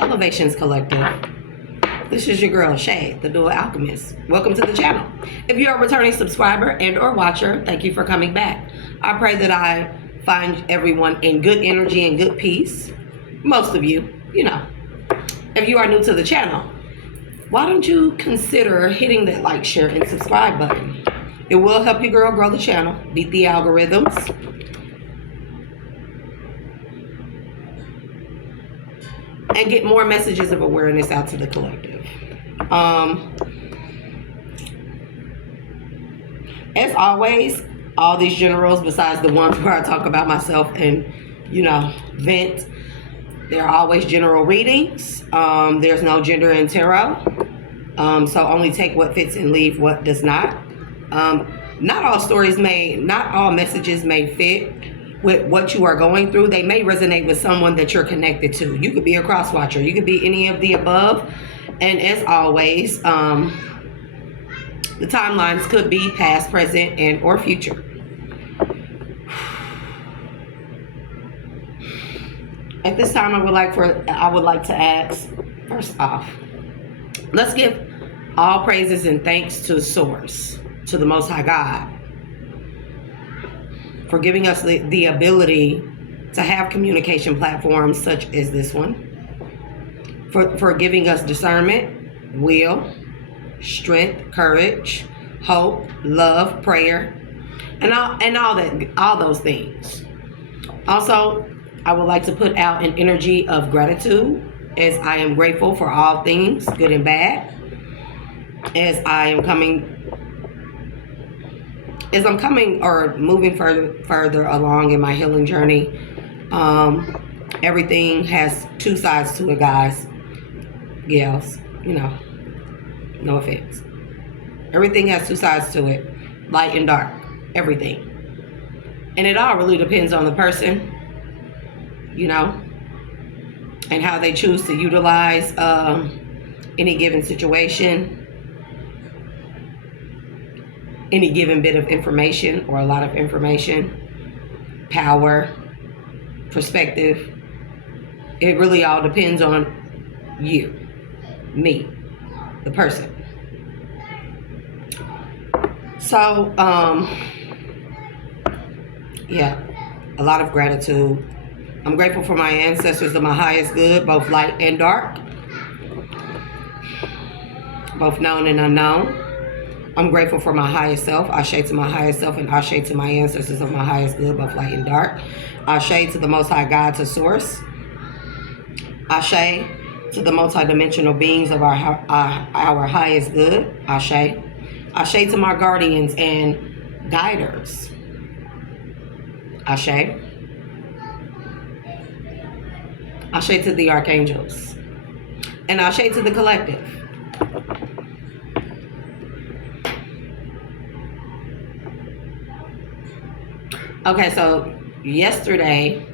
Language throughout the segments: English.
Elevations Collective. This is your girl, Shay, the Dual Alchemist. Welcome to the channel. If you're a returning subscriber and or watcher, thank you for coming back. I pray that I find everyone in good energy and good peace. Most of you, you know. If you are new to the channel, why don't you consider hitting that like, share, and subscribe button? It will help your girl grow the channel, beat the algorithms, and get more messages of awareness out to the collective. As always, all these generals, besides the ones where I talk about myself and, you know, vent, they're always general readings. There's no gender in tarot. So only take what fits and leave what does not. Not all messages may fit with what you are going through. They may resonate with someone that you're connected to. You could be a cross watcher. You could be any of the above. And as always, the timelines could be past, present, and or future. At this time, I would like to ask, first off, let's give all praises and thanks to Source, to the Most High God, for giving us the ability to have communication platforms such as this one, for giving us discernment, will, strength, courage, hope, love, prayer, and all those things. Also, I would like to put out an energy of gratitude, as I am grateful for all things, good and bad, as I'm coming or moving further along in my healing journey. Everything has two sides to it, guys, gals, you know, no offense. Everything has two sides to it, light and dark, everything. And it all really depends on the person, you know, and how they choose to utilize any given situation, any given bit of information or a lot of information, power, perspective. It really all depends on you, me, the person. So, yeah, a lot of gratitude. I'm grateful for my ancestors of my highest good, both light and dark, both known and unknown. I'm grateful for my highest self. Ashe to my highest self, and Ashe to my ancestors of my highest good, both light and dark. Ashe to the Most High God, to Source. Ashe to the multi-dimensional beings of our highest good. Ashe. Ashe to my guardians and guiders. Ashe. Ashe to the archangels. And Ashe to the collective. Okay, so yesterday,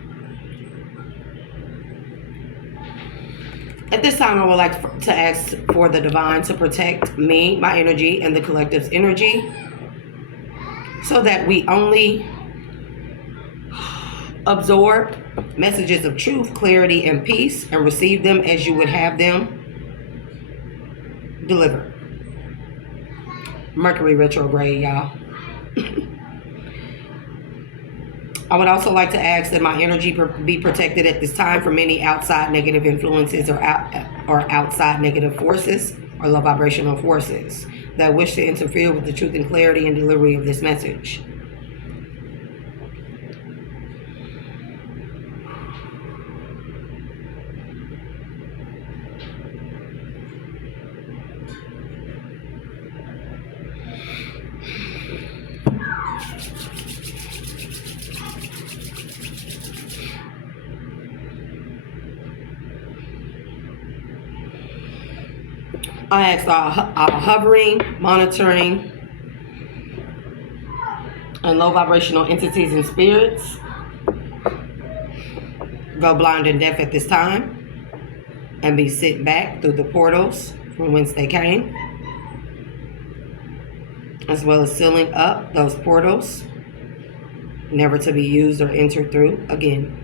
at this time, I would like to ask for the divine to protect me, my energy, and the collective's energy, so that we only absorb messages of truth, clarity, and peace, and receive them as you would have them delivered. Mercury retrograde, y'all. I would also like to ask that my energy be protected at this time from any outside negative influences or outside negative forces or low vibrational forces that wish to interfere with the truth and clarity and delivery of this message. I asked all hovering, monitoring, and low vibrational entities and spirits go blind and deaf at this time and be sent back through the portals from whence they came, as well as sealing up those portals, never to be used or entered through again.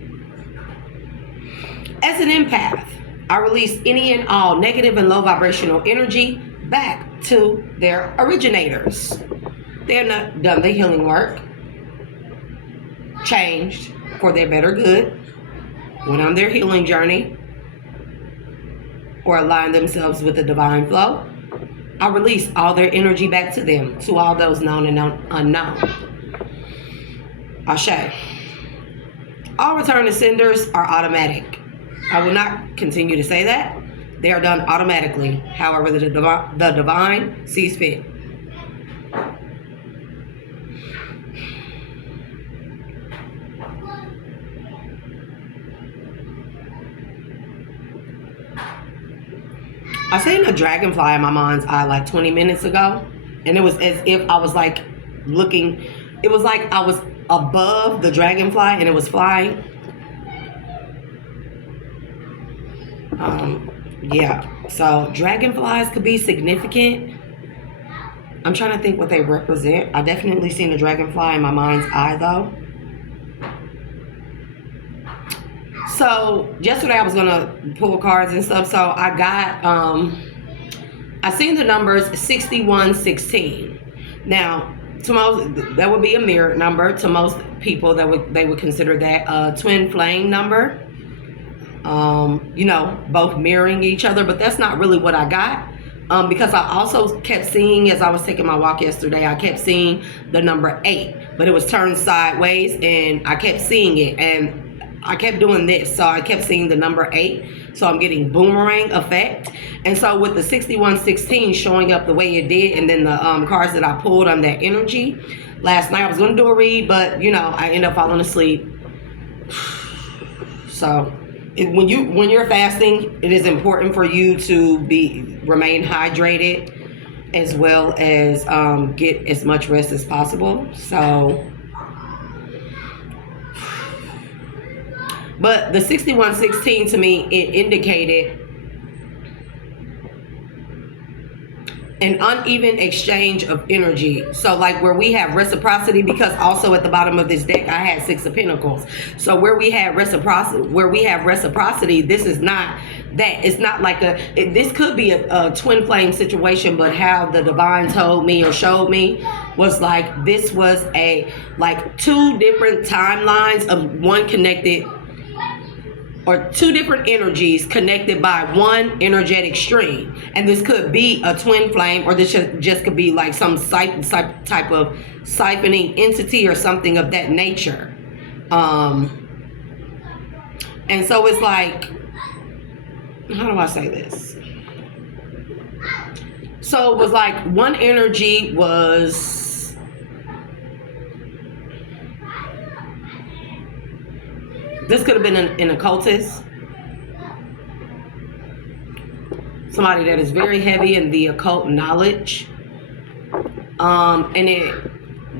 As an empath, I release any and all negative and low vibrational energy back to their originators. They have not done the healing work, changed for their better good, went on their healing journey, or aligned themselves with the divine flow. I release all their energy back to them, to all those known and unknown. Ashe. All return to senders are automatic. I will not continue to say that. They are done automatically, however the divine sees fit. I seen a dragonfly in my mind's eye like 20 minutes ago, and it was as if I was like looking, it was like I was above the dragonfly and it was flying. Yeah, so dragonflies could be significant. I'm trying to think what they represent. I definitely seen a dragonfly in my mind's eye though. So yesterday I was gonna pull cards and stuff. So I got, I seen the numbers 6116. Now, to most, that would be a mirror number to most people. They would consider that a twin flame number. You know, both mirroring each other, but that's not really what I got. Because I also kept seeing, as I was taking my walk yesterday, I kept seeing the number 8, but it was turned sideways, and I kept seeing it, and I kept doing this, so I kept seeing the number 8, so I'm getting boomerang effect. And so with the 6116 showing up the way it did, and then the cards that I pulled on that energy, last night I was going to do a read, but you know, I ended up falling asleep. So when you're fasting, it is important for you to remain hydrated, as well as get as much rest as possible. So, but the 6116 to me, it indicated an uneven exchange of energy. So like where we have reciprocity, because also at the bottom of this deck I had 6 of Pentacles. So where we have reciprocity, this is not that. It's not like this could be a twin flame situation, but how the divine told me or showed me was like this was like 2 different timelines of one connected, or 2 different energies connected by one energetic stream. And this could be a twin flame, or this just could be like some type of siphoning entity or something of that nature. And so it's like, how do I say this? So it was like one energy was, this could have been an occultist, somebody that is very heavy in the occult knowledge, and it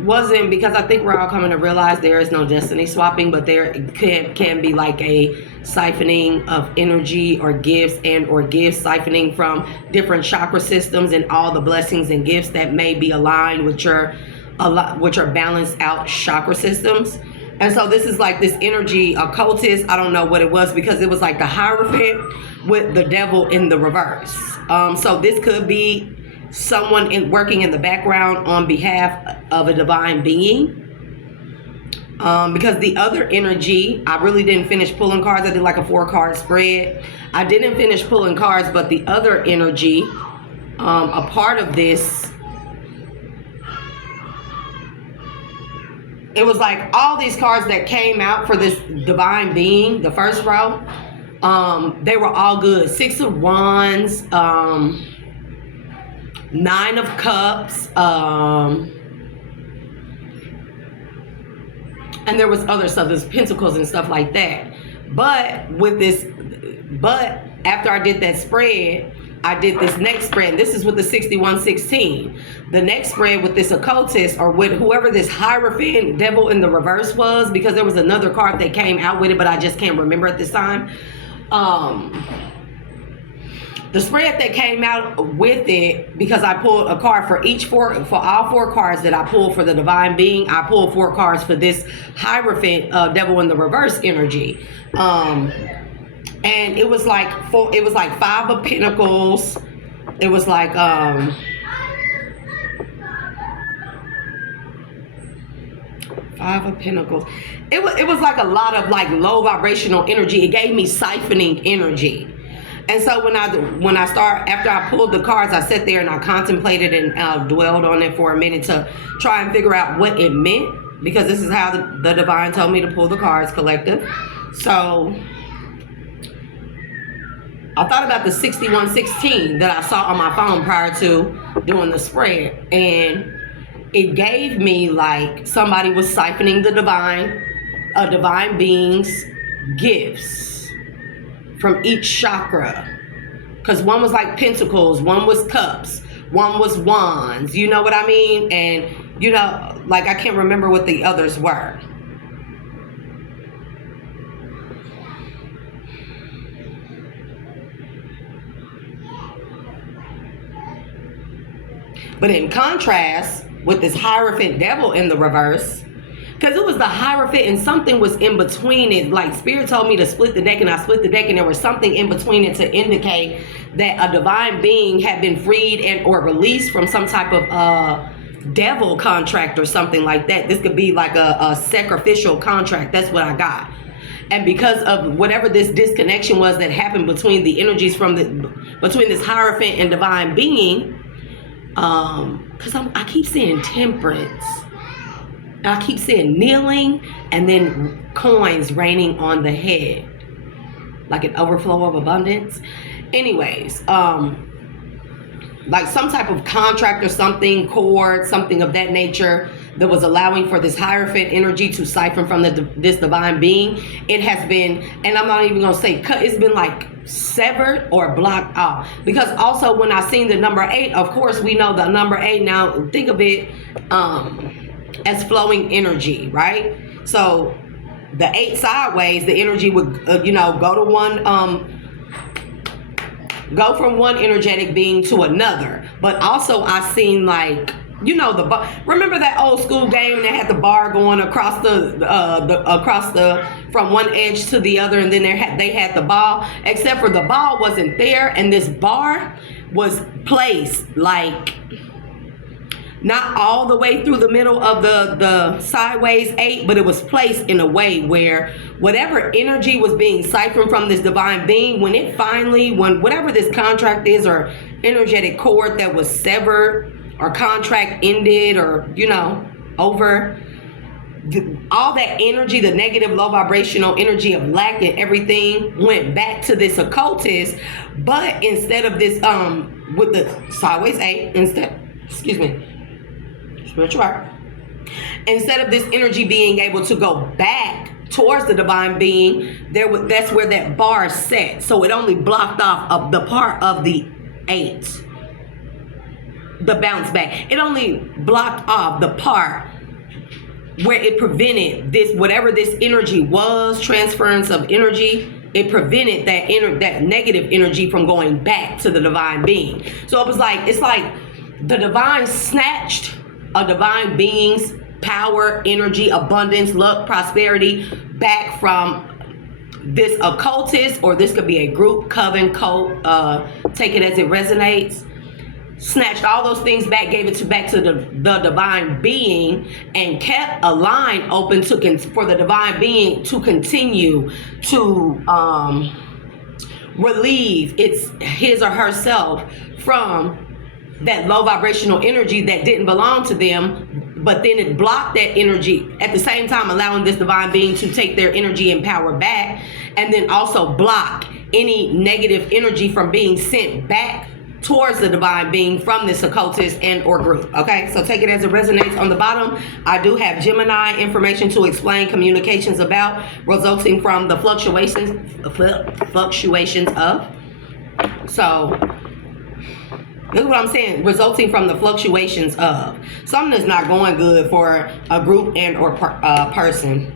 wasn't, because I think we're all coming to realize there is no destiny swapping, but there can be like a siphoning of energy or gifts, and or gifts siphoning from different chakra systems and all the blessings and gifts that may be aligned with your balanced out chakra systems. And so this is like this energy occultist. I don't know what it was, because it was like the Hierophant with the devil in the reverse. So this could be someone working in the background on behalf of a divine being. Because the other energy, I really didn't finish pulling cards. I did like a 4-card spread. I didn't finish pulling cards, but the other energy, a part of this, it was like all these cards that came out for this divine being, the first row, they were all good. 6 of Wands, 9 of Cups, and there was other stuff, there's Pentacles and stuff like that. But after I did that spread, I did this next spread. This is with the 6116. The next spread with this occultist, or with whoever this Hierophant devil in the reverse was, because there was another card that came out with it, but I just can't remember at this time. The spread that came out with it, because I pulled a card for all 4 cards that I pulled for the divine being, I pulled 4 cards for this Hierophant devil in the reverse energy. And it was like Five of Pentacles. It was like Five of Pentacles. It was like a lot of like low vibrational energy. It gave me siphoning energy. And so after I pulled the cards, I sat there and I contemplated and dwelled on it for a minute to try and figure out what it meant, because this is how the divine told me to pull the cards, collective. So I thought about the 6116 that I saw on my phone prior to doing the spread, and it gave me like somebody was siphoning a divine being's gifts from each chakra. Because one was like pentacles, one was cups, one was wands, you know what I mean? And, you know, like I can't remember what the others were. But in contrast, with this Hierophant devil in the reverse, because it was the Hierophant and something was in between it. Like Spirit told me to split the deck, and I split the deck, and there was something in between it to indicate that a divine being had been freed and or released from some type of devil contract or something like that. This could be like a sacrificial contract. That's what I got. And because of whatever this disconnection was that happened between the energies between this Hierophant and divine being, because I keep saying temperance. I keep saying kneeling and then coins raining on the head, like an overflow of abundance. Anyways, like some type of contract or something, cord, something of that nature that was allowing for this Hierophant energy to siphon from this divine being. It has been, and I'm not even going to say cut, it's been like severed or blocked off. Because also when I seen the number 8, of course we know the number 8, now think of it as flowing energy, right? So the 8 sideways, the energy would go from one energetic being to another. But also I seen like, you know, the bar. Remember that old school game that had the bar going across the from one edge to the other, and then they had the ball, except for the ball wasn't there, and this bar was placed like not all the way through the middle of the sideways 8, but it was placed in a way where whatever energy was being siphoned from this divine being, when whatever this contract is or energetic cord that was severed or contract ended, or, you know, over, all that energy, the negative low vibrational energy of lack and everything went back to this occultist. But instead of this with the sideways 8, instead of this energy being able to go back towards the divine being, that's where that bar set. So it only blocked off of the part of the 8, the bounce back. It only blocked off the part where it prevented this, whatever this energy was, transference of energy, it prevented that negative energy from going back to the divine being. So it was like, it's like the divine snatched a divine being's power, energy, abundance, luck, prosperity back from this occultist, or this could be a group, coven, cult, take it as it resonates. Snatched all those things back, gave it back to the divine being, and kept a line open for the divine being to continue to relieve his or herself from that low vibrational energy that didn't belong to them. But then it blocked that energy at the same time, allowing this divine being to take their energy and power back, and then also block any negative energy from being sent back towards the divine being from this occultist and or group. Okay, so take it as it resonates. On the bottom, I do have Gemini information to explain communications about, resulting from the fluctuations of. So this is what I'm saying, resulting from the fluctuations of. Something that's not going good for a group and or person.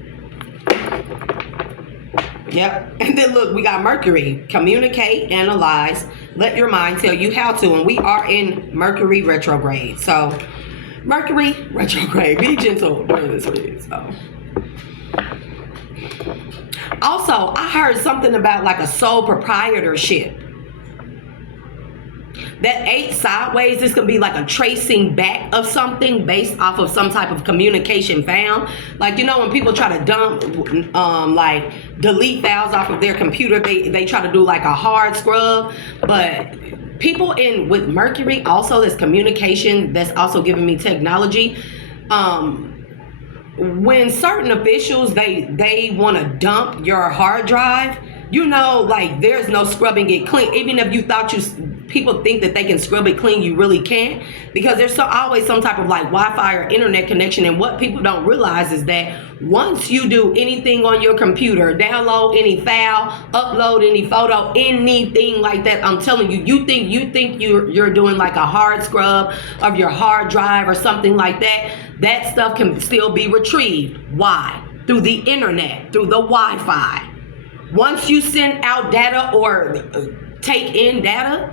Yep. And then look, we got Mercury. Communicate, analyze, let your mind tell you how to. And we are in Mercury retrograde. So Mercury retrograde. Be gentle during this reading. So Also, I heard something about like a sole proprietorship. That 8 sideways, this could be like a tracing back of something based off of some type of communication found. Like, you know, when people try to dump, like delete files off of their computer, they try to do like a hard scrub. But people with Mercury, also this communication, that's also giving me technology. When certain officials, they want to dump your hard drive, you know, like there's no scrubbing it clean. Even if you thought people think that they can scrub it clean, you really can't, because there's always some type of like Wi-Fi or internet connection. And what people don't realize is that once you do anything on your computer, download any file, upload any photo, anything like that, I'm telling you, you think you're doing like a hard scrub of your hard drive or something like that. That stuff can still be retrieved. Why? Through the internet, through the Wi-Fi. Once you send out data or take in data,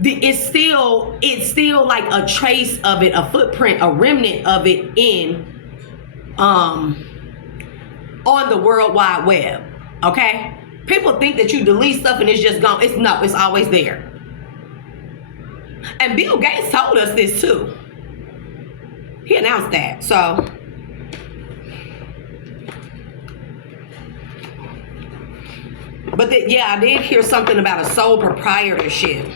it's still like a trace of it, a footprint, a remnant of it on the World Wide Web. Okay? People think that you delete stuff and it's just gone. It's always there. And Bill Gates told us this too. He announced that. So but yeah, I did hear something about a sole proprietorship.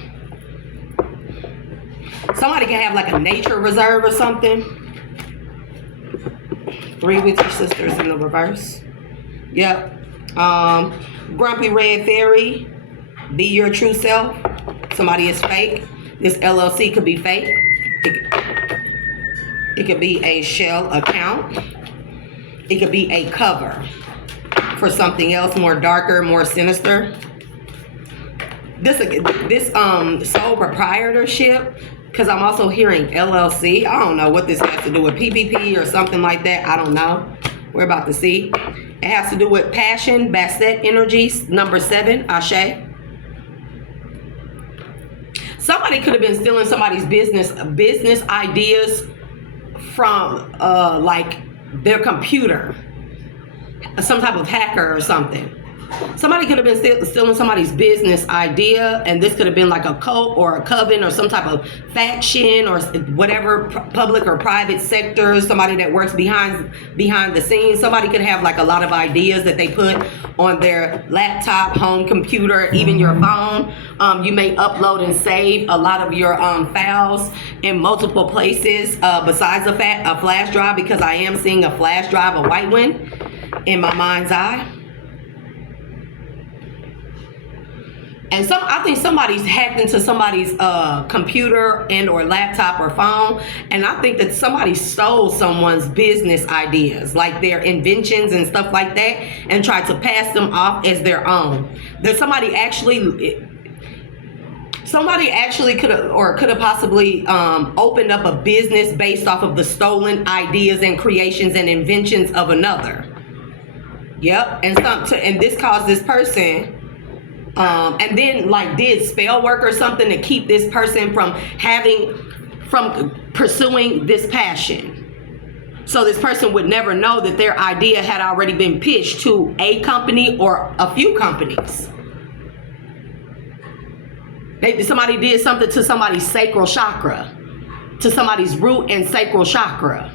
Somebody can have like a nature reserve or something. 3 with your sisters in the reverse. Yep. Grumpy Red Fairy, be your true self. Somebody is fake. This LLC could be fake. It could be a shell account. It could be a cover for something else more darker, more sinister. This sole proprietorship, because I'm also hearing LLC. I don't know what this has to do with PPP or something like that. I don't know. We're about to see. It has to do with passion, Basset energies, number 7, Ashe. Somebody could have been stealing somebody's business ideas from like their computer. Some type of hacker or something. Somebody could have been stealing somebody's business idea, and this could have been like a cult or a coven or some type of faction or whatever, public or private sector, somebody that works behind the scenes. Somebody could have like a lot of ideas that they put on their laptop, home computer, even your phone. You may upload and save a lot of your files in multiple places besides a flash drive, because I am seeing a flash drive, a white one, in my mind's eye. And I think somebody's hacked into somebody's computer and or laptop or phone, and I think that somebody stole someone's business ideas, like their inventions and stuff like that, and tried to pass them off as their own. That somebody actually could have possibly opened up a business based off of the stolen ideas and creations and inventions of another. Yep, and this caused this person. And then like did spell work or something to keep this person from pursuing this passion. So this person would never know that their idea had already been pitched to a company or a few companies. Somebody did something to somebody's sacral chakra, to somebody's root and sacral chakra,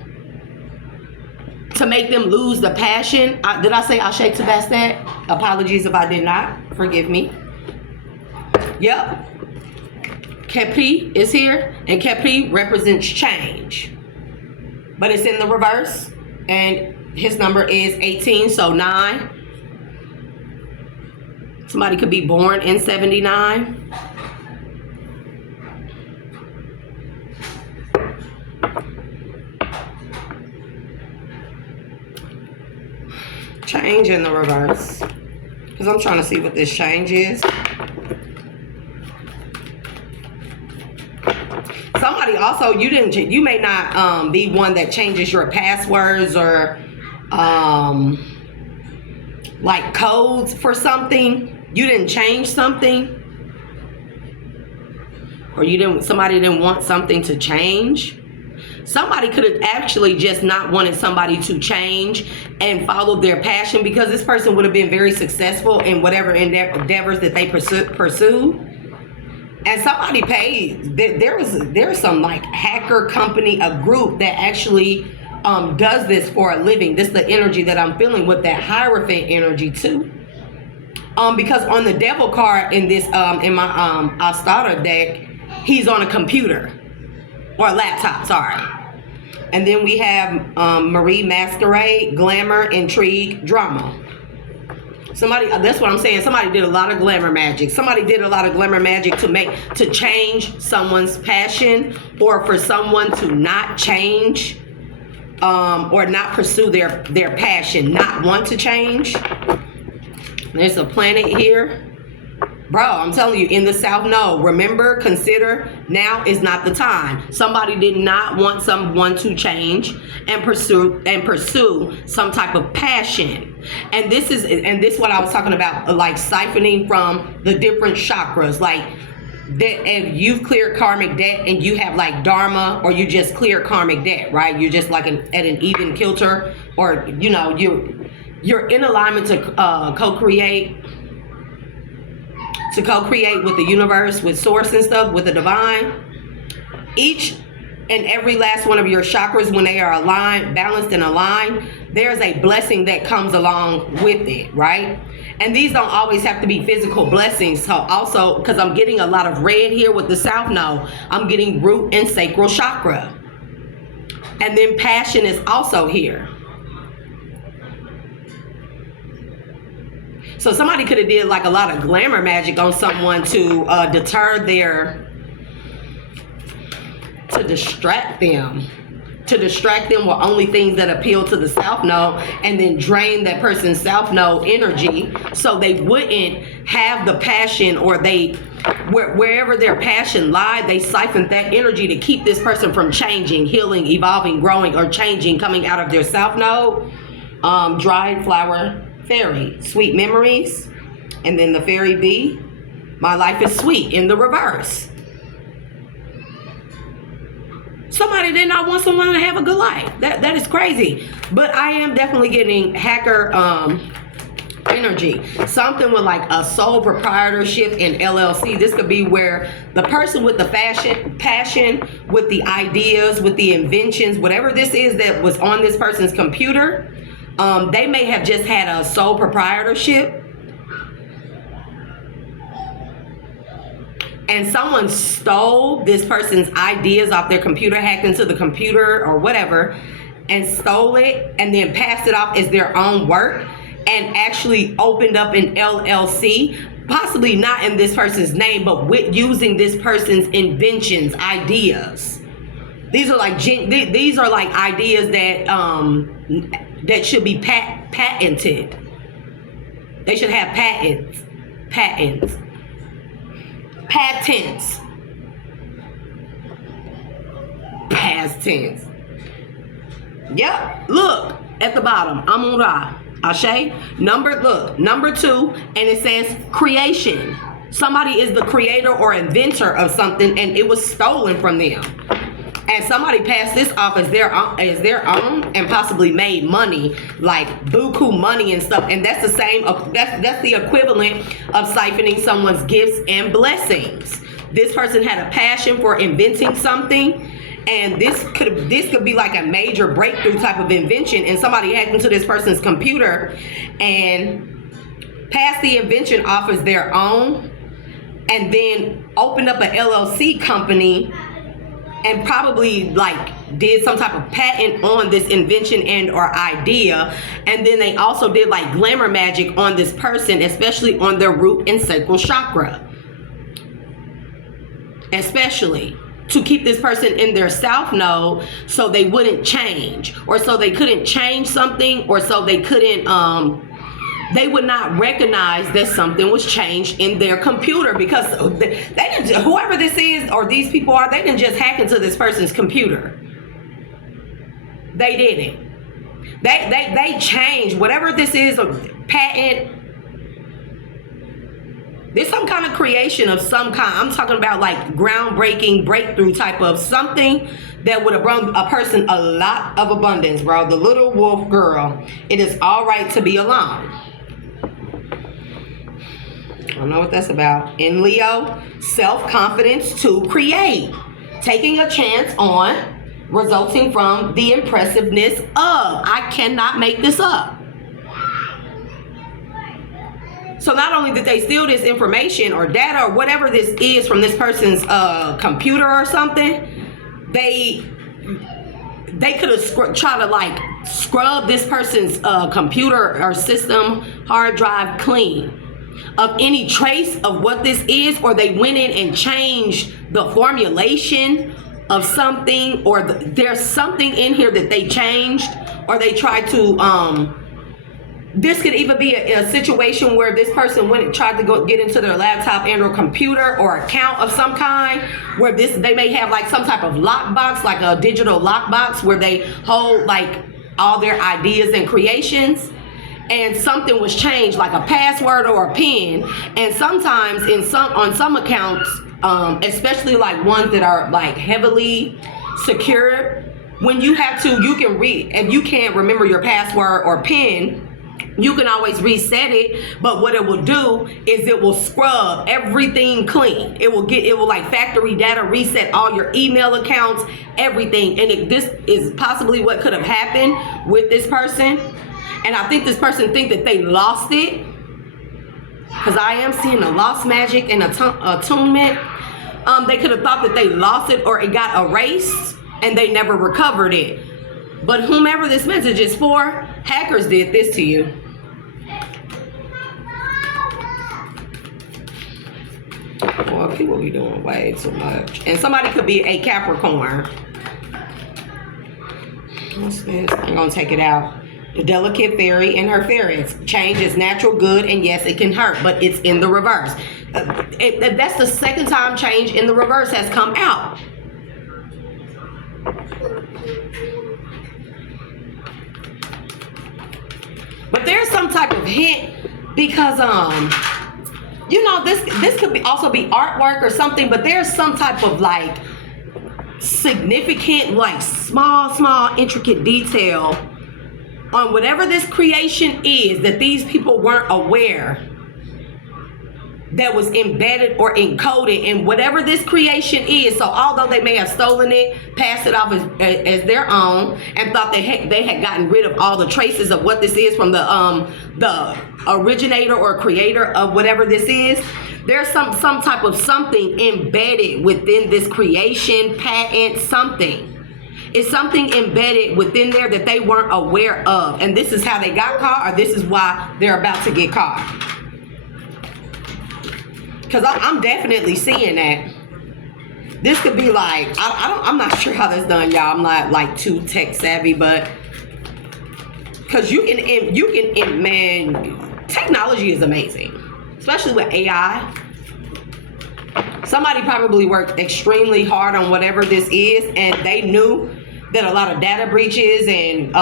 to make them lose the passion. Did I say Ashe to Bastet? Apologies if I did not. Forgive me. Yep. Kepri is here, and Kepri represents change. But it's in the reverse, and his number is 18, so 9. Somebody could be born in 79. Change in the reverse, because I'm trying to see what this change is. Somebody also, you may not be one that changes your passwords or like codes for something. You didn't change something, or somebody didn't want something to change. Somebody could have actually just not wanted somebody to change and followed their passion, because this person would have been very successful in whatever endeavors that they pursue. And somebody paid. There's some like hacker company, a group that actually does this for a living. This is the energy that I'm feeling with that Hierophant energy too. Because on the devil card in this in my Astara deck, he's on a computer or a laptop, sorry. And then we have Marie Masquerade, glamour, intrigue, drama. Somebody, that's what I'm saying. Somebody did a lot of glamour magic. Somebody did a lot of glamour magic to change someone's passion, or for someone to not change, or not pursue their passion, not want to change. There's a planet here. Bro, I'm telling you, in the South Node, remember, consider, now is not the time. Somebody did not want someone to change and pursue some type of passion. And this is what I was talking about, like siphoning from the different chakras. Like that, if you've cleared karmic debt and you have like dharma, or you just clear karmic debt, right? You're just like at an even kilter, or you know, you're in alignment to co-create with the universe, with source and stuff, with the divine. Each and every last one of your chakras, when they are aligned, balanced and aligned, there's a blessing that comes along with it, right? And these don't always have to be physical blessings. So also, because I'm getting a lot of red here with the South Node, I'm getting root and sacral chakra. And then passion is also here. So somebody could have did like a lot of glamour magic on someone to distract them with only things that appeal to the South Node, and then drain that person's South Node energy, so they wouldn't have the passion, or wherever their passion lied, they siphoned that energy to keep this person from changing, healing, evolving, growing, or changing, coming out of their South Node. Dried flower fairy, sweet memories. And then the fairy B, my life is sweet, in the reverse. Somebody did not want someone to have a good life. That is crazy. But I am definitely getting hacker energy. Something with like a sole proprietorship in LLC. This could be where the person with the passion, with the ideas, with the inventions, whatever this is that was on this person's computer, they may have just had a sole proprietorship, and someone stole this person's ideas off their computer, hacked into the computer or whatever, and stole it, and then passed it off as their own work, and actually opened up an LLC, possibly not in this person's name, but with using this person's inventions, ideas. These are like ideas that should be patented. They should have patents. Past tense. Yep. Look at the bottom. Amun-Ra. Ashe. Number 2, and it says creation. Somebody is the creator or inventor of something, and it was stolen from them. And somebody passed this off as their own, and possibly made money, like buku money and stuff. And that's the same. That's the equivalent of siphoning someone's gifts and blessings. This person had a passion for inventing something, and this could be like a major breakthrough type of invention. And somebody hacked into this person's computer and passed the invention off as their own, and then opened up an LLC company, and probably like did some type of patent on this invention and or idea. And then they also did like glamour magic on this person, especially on their root and sacral chakra, especially to keep this person in their South Node, so they wouldn't change, or so they couldn't change something, or so they couldn't they would not recognize that something was changed in their computer, because they didn't, whoever this is or these people are, they didn't just hack into this person's computer. They didn't. They changed whatever this is, a patent. There's some kind of creation of some kind. I'm talking about like groundbreaking, breakthrough type of something that would have brought a person a lot of abundance, bro. The little wolf girl. It is all right to be alone. I don't know what that's about. In Leo, self-confidence to create. Taking a chance on resulting from the impressiveness of. I cannot make this up. So not only did they steal this information or data or whatever this is from this person's computer or something, they could have tried to like scrub this person's computer or system hard drive clean of any trace of what this is, or they went in and changed the formulation of something, or there's something in here that they changed, or they tried to this could even be a situation where this person went and tried to go get into their laptop and or computer or account of some kind, where they may have like some type of lockbox, like a digital lockbox where they hold like all their ideas and creations, and something was changed, like a password or a PIN. And sometimes on some accounts, especially like ones that are like heavily secured, when you can read, and you can't remember your password or PIN, you can always reset it, but what it will do is it will scrub everything clean. It will like factory data reset all your email accounts, everything. And this is possibly what could have happened with this person. And I think this person think that they lost it, because I am seeing a lost magic and attunement. They could have thought that they lost it or it got erased and they never recovered it. But whomever this message is for, hackers did this to you. Well, people be doing way too much. And somebody could be a Capricorn. What's this? I'm going to take it out. The delicate fairy and her fairies. Change is natural good, and yes, it can hurt, but it's in the reverse. That's the second time change in the reverse has come out. But there's some type of hint, because you know, this could also be artwork or something, but there's some type of like significant, like small intricate detail on whatever this creation is that these people weren't aware that was embedded or encoded in whatever this creation is. So although they may have stolen it, passed it off as their own, and thought they had gotten rid of all the traces of what this is from the originator or creator of whatever this is, there's some type of something embedded within this creation, patent, something. It's something embedded within there that they weren't aware of. And this is how they got caught, or this is why they're about to get caught. Because I'm definitely seeing that. This could be like, I'm not sure how that's done, y'all. I'm not like too tech savvy, but because you can, man, technology is amazing, especially with AI. Somebody probably worked extremely hard on whatever this is, and they knew that a lot of data breaches and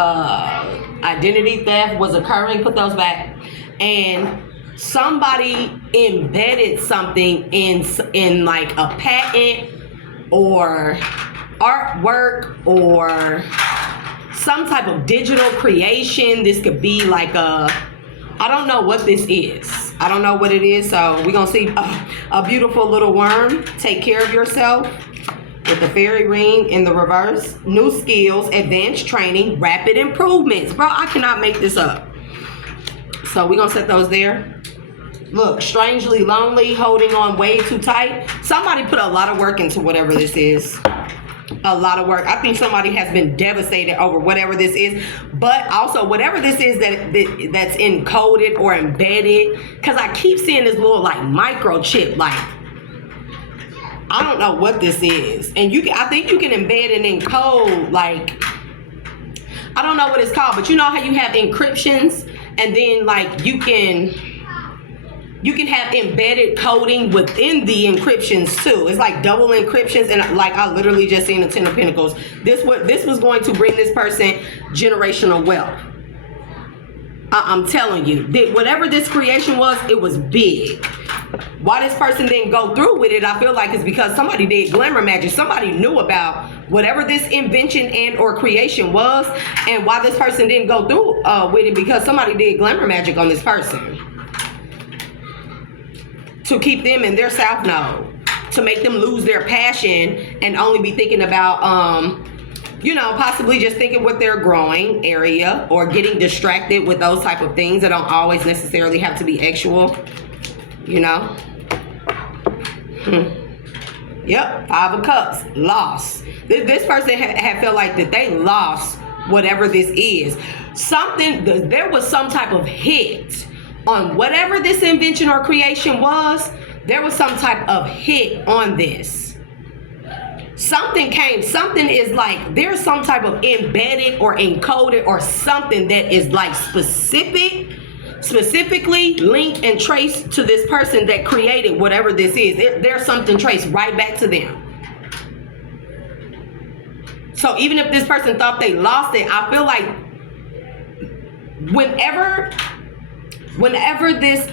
identity theft was occurring. Put those back. And somebody embedded something in like a patent or artwork or some type of digital creation. This could be like I don't know what this is. I don't know what it is. So we're going to see a beautiful little worm. Take care of yourself with the fairy ring in the reverse. New skills, advanced training, rapid improvements. Bro, I cannot make this up. So we're going to set those there. Look, strangely lonely, holding on way too tight. Somebody put a lot of work into whatever this is. A lot of work. I think somebody has been devastated over whatever this is, but also whatever this is that's encoded or embedded, because I keep seeing this little like microchip, like I don't know what this is. And I think you can embed and encode, like I don't know what it's called, but you know how you have encryptions, and then like you can have embedded coding within the encryptions too. It's like double encryptions, and like I literally just seen the 10 of Pentacles. This was going to bring this person generational wealth. I'm telling you, that whatever this creation was, it was big. Why this person didn't go through with it, I feel like, is because somebody did glamour magic. Somebody knew about whatever this invention and or creation was, and why this person didn't go through with it, because somebody did glamour magic on this person to keep them in their south node, to make them lose their passion and only be thinking about possibly just thinking with their growing area, or getting distracted with those type of things that don't always necessarily have to be actual. Yep, 5 of Cups, loss. This person had felt like that they lost whatever this is. There was some type of hit on whatever this invention or creation was. There was some type of hit on this. Something is like, there's some type of embedded or encoded or something that is like specifically linked and traced to this person that created whatever this is. There's something traced right back to them. So even if this person thought they lost it, I feel like whenever this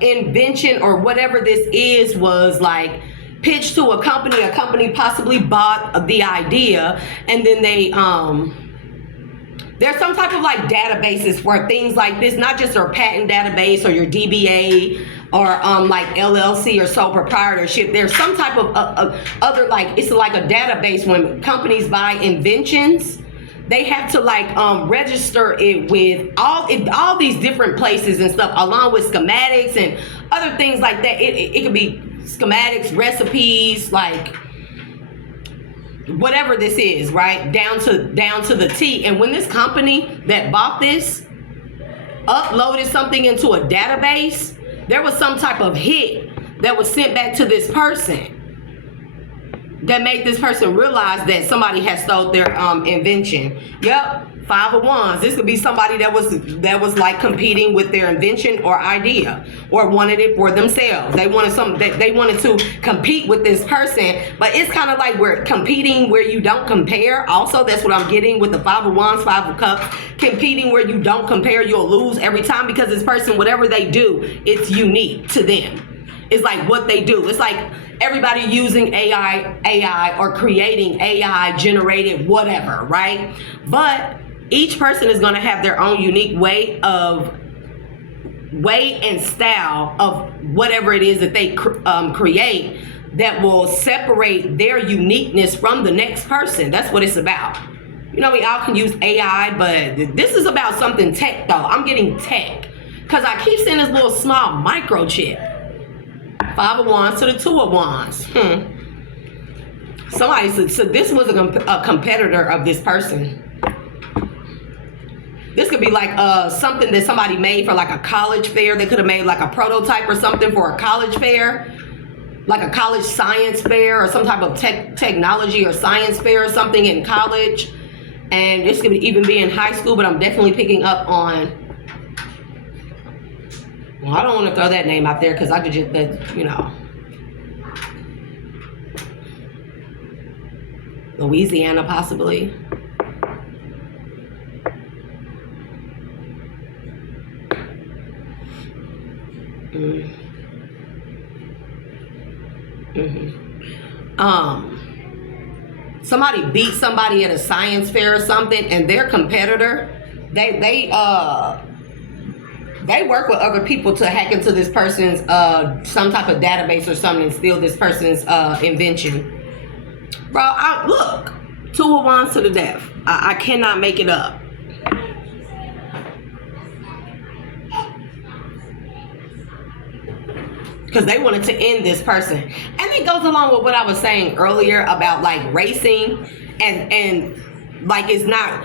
invention or whatever this is was like pitched to a company possibly bought the idea, and then they there's some type of like databases for things like this, not just your patent database or your DBA or like LLC or sole proprietorship. There's some type of other, like, it's like a database. When companies buy inventions, they have to like register it with all these different places and stuff, along with schematics and other things like that. It could be schematics, recipes, like whatever this is, right? Down to the T. And when this company that bought this uploaded something into a database, there was some type of hit that was sent back to this person that made this person realize that somebody had stole their invention. Yep, 5 of Wands. This could be somebody that was like competing with their invention or idea, or wanted it for themselves. They wanted to compete with this person, but it's kind of like we're competing where you don't compare. Also, that's what I'm getting with the 5 of Wands, 5 of Cups. Competing where you don't compare, you'll lose every time, because this person, whatever they do, it's unique to them. It's like what they do. It's like everybody using AI or creating AI generated whatever, right? But each person is going to have their own unique way and style of whatever it is that they create, that will separate their uniqueness from the next person. That's what it's about. We all can use AI, but this is about something tech, though. I'm getting tech, because I keep seeing this little small microchip. 5 of Wands to the 2 of Wands. Somebody said, so this was a competitor of this person. This could be like something that somebody made for like a college fair. They could have made like a prototype or something for a college fair, like a college science fair, or some type of technology or science fair or something in college. And this could even be in high school, but I'm definitely picking up on, well, I don't want to throw that name out there, because I could just, Louisiana possibly. Somebody beat somebody at a science fair or something, and their competitor, they work with other people to hack into this person's some type of database or something and steal this person's invention. Bro, look, 2 of Wands to the Death. I cannot make it up. Because they wanted to end this person. And it goes along with what I was saying earlier about like racing and like, it's not,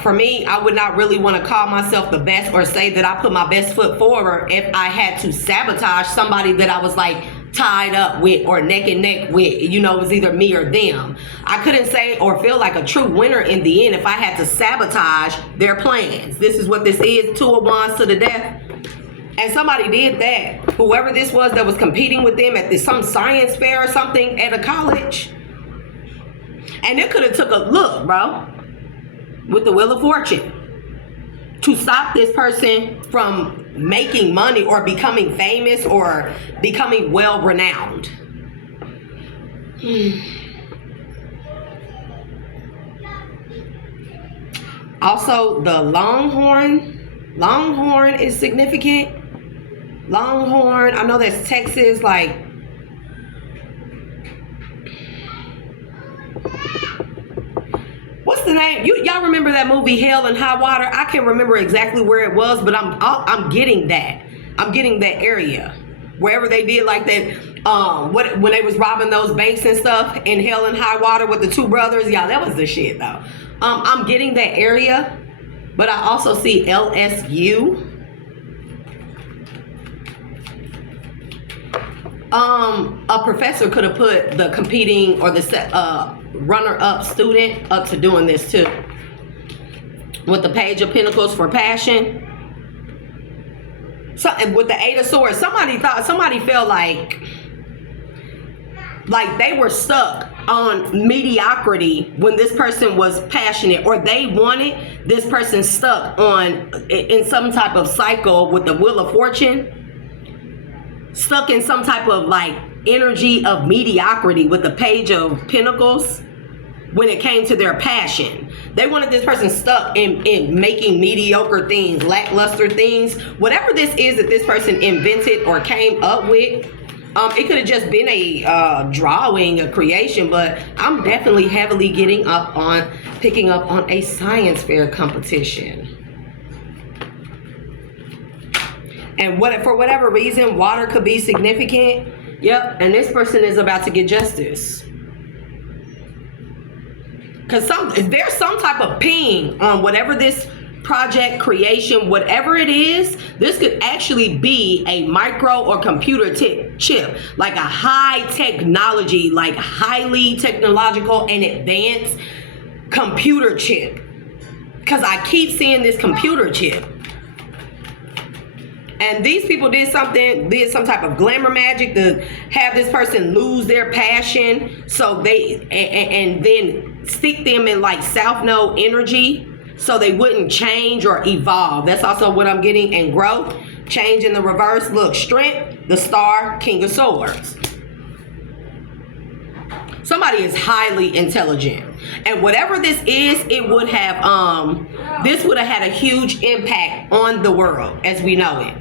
for me, I would not really want to call myself the best or say that I put my best foot forward if I had to sabotage somebody that I was like tied up with or neck and neck with. It was either me or them. I couldn't say or feel like a true winner in the end if I had to sabotage their plans. This is what this is, 2 of Wands to the Death. And somebody did that. Whoever this was that was competing with them at some science fair or something at a college. And it could have took a look, bro, with the Wheel of Fortune, to stop this person from making money or becoming famous or becoming well renowned. Also, the Longhorn is significant. Longhorn, I know that's Texas, like, what's the name? Y'all remember that movie Hell and High Water? I can't remember exactly where it was, but I'm getting that. I'm getting that area. Wherever they did like that, when they was robbing those banks and stuff in Hell and High Water with the two brothers. Y'all, that was the shit though. I'm getting that area, but I also see LSU. A professor could have put the competing or the runner-up student up to doing this too. With the Page of Pentacles for passion. So, with the Eight of Swords, somebody felt like they were stuck on mediocrity when this person was passionate, or they wanted this person stuck in some type of cycle with the Wheel of Fortune, stuck in some type of like energy of mediocrity with the Page of Pentacles. When it came to their passion, they wanted this person stuck in making mediocre things, lackluster things, whatever this is that this person invented or came up with. It could have just been a drawing, a creation, but I'm definitely heavily picking up on a science fair competition. And for whatever reason, water could be significant. Yep, and this person is about to get justice. Because there's some type of ping on whatever this project, creation, whatever it is. This could actually be a micro or computer chip, like a high technology, like highly technological and advanced computer chip. Because I keep seeing this computer chip. And these people did some type of glamour magic to have this person lose their passion, so and then stick them in like South Node energy so they wouldn't change or evolve. That's also what I'm getting. And growth, change in the reverse. Look, strength, the Star, King of Swords. Somebody is highly intelligent, and whatever this is, it would have this would have had a huge impact on the world as we know it.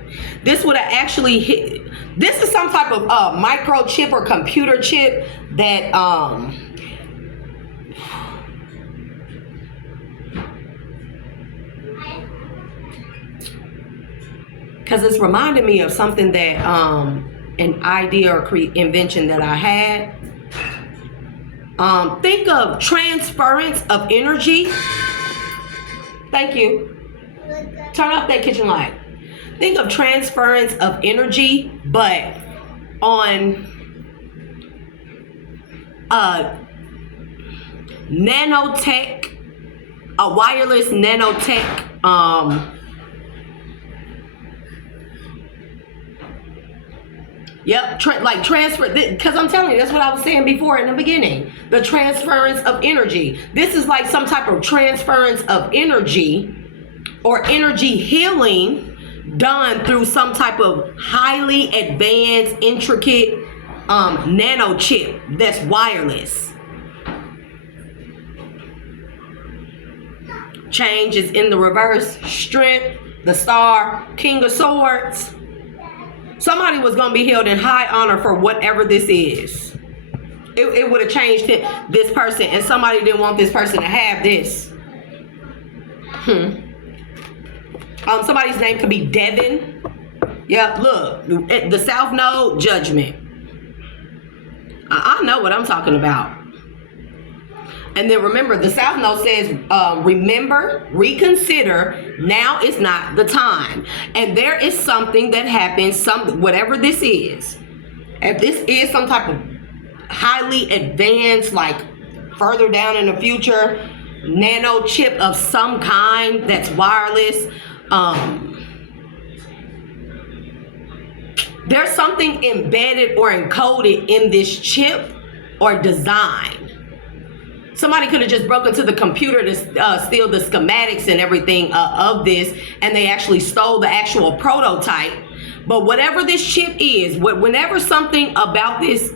This would have actually hit. This is some type of microchip or computer chip that because it's reminding me of something that an idea or invention that I had. Think of transference of energy. Thank you. Turn off that kitchen light. Think of transference of energy, but on nanotech, a wireless nanotech. Yep, like transfer, because I'm telling you, that's what I was saying before in the beginning. The transference of energy. This is like some type of transference of energy or energy healing done through some type of highly advanced, intricate nano chip that's wireless. Change is in the reverse. Strength, the Star, King of Swords. Somebody was going to be held in high honor for whatever this is. It would have changed this person, and somebody didn't want this person to have this. Somebody's name could be Devin. Yep, look, the South Node, Judgment. I know what I'm talking about. And then remember, the South Node says, remember, reconsider, now is not the time. And there is something that happens, whatever this is. If this is some type of highly advanced, like further down in the future, nano chip of some kind that's wireless, there's something embedded or encoded in this chip or design. Somebody could have just broken into the computer to steal the schematics and everything of this, and they actually stole the actual prototype. But whatever this chip is, whenever something about this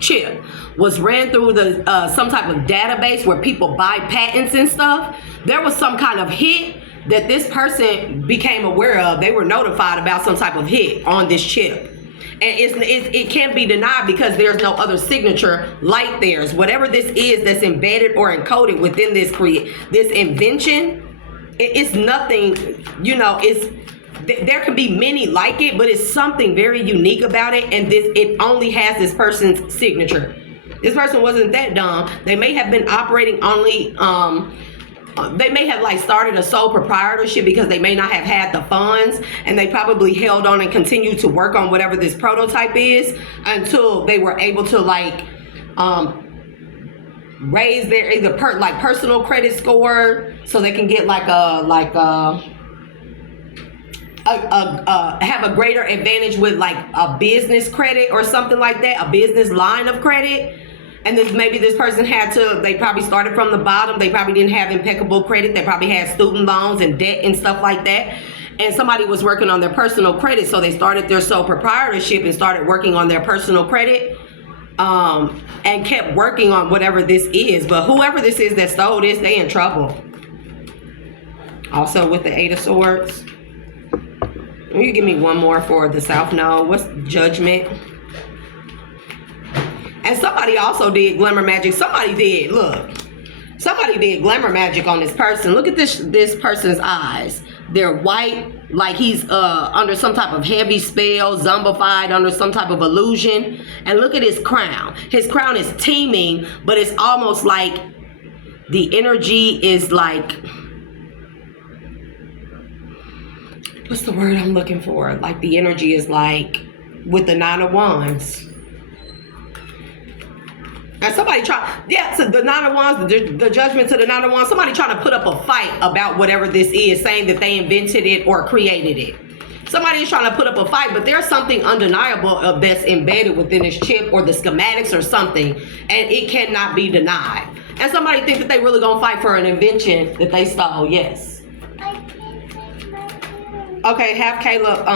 chip was ran through the some type of database where people buy patents and stuff, there was some kind of hit that this person became aware of. They were notified about some type of hit on this chip. And it can't be denied because there's no other signature like theirs. Whatever this is that's embedded or encoded within this invention, it's nothing, you know, there can be many like it, but it's something very unique about it, and it only has this person's signature. This person wasn't that dumb. They may have been operating only, they may have like started a sole proprietorship because they may not have had the funds, and they probably held on and continued to work on whatever this prototype is until they were able to like raise their either personal credit score so they can get have a greater advantage with like a business credit or something like that, a business line of credit. And then maybe this person they probably started from the bottom. They probably didn't have impeccable credit. They probably had student loans and debt and stuff like that. And somebody was working on their personal credit. So they started their sole proprietorship and started working on their personal credit and kept working on whatever this is. But whoever this is that stole this, they in trouble. Also with the Eight of Swords. You give me one more for the South Node. What's Judgment? And somebody also did glamour magic. Somebody did glamour magic on this person. Look at this person's eyes. They're white, like he's under some type of heavy spell, zombified under some type of illusion. And look at his crown. His crown is teeming, but it's almost like the energy is like, what's the word I'm looking for? Like the energy is like with the Nine of Wands. And somebody so the Nine of Wands, the judgment to the Nine of Wands, somebody trying to put up a fight about whatever this is, saying that they invented it or created it. Somebody is trying to put up a fight, but there's something undeniable that's embedded within this chip or the schematics or something, and it cannot be denied. And somebody thinks that they really gonna fight for an invention that they stole. Yes. Okay, have Caleb.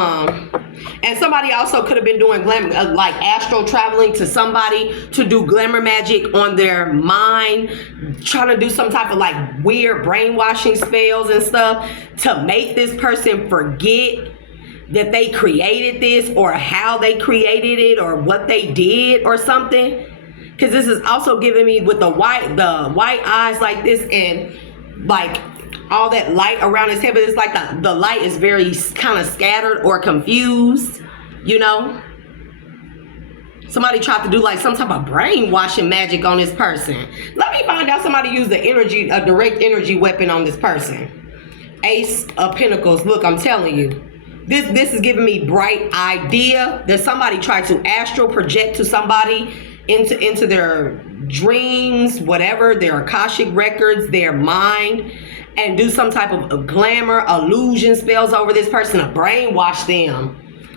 And somebody also could have been doing like astral traveling to somebody to do glamour magic on their mind, trying to do some type of like weird brainwashing spells and stuff to make this person forget that they created this or how they created it or what they did or something. Because this is also giving me with the white eyes like this and like all that light around his head, but it's like the light is very kind of scattered or confused, you know? Somebody tried to do like some type of brainwashing magic on this person. Let me find out somebody used a direct energy weapon on this person. Ace of Pentacles. Look, I'm telling you. This is giving me bright idea that somebody tried to astral project to somebody into their dreams, whatever, their Akashic records, their mind, and do some type of glamour, illusion spells over this person to brainwash them,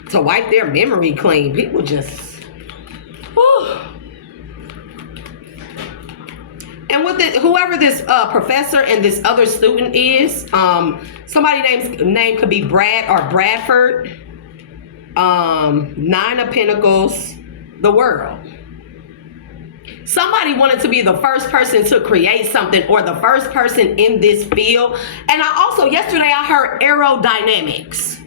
to wipe their memory clean. People just, whew. And with whoever this professor and this other student is, somebody's name could be Brad or Bradford. Nine of Pentacles, the World. Somebody wanted to be the first person to create something or the first person in this field. And I also, yesterday I heard aerodynamics.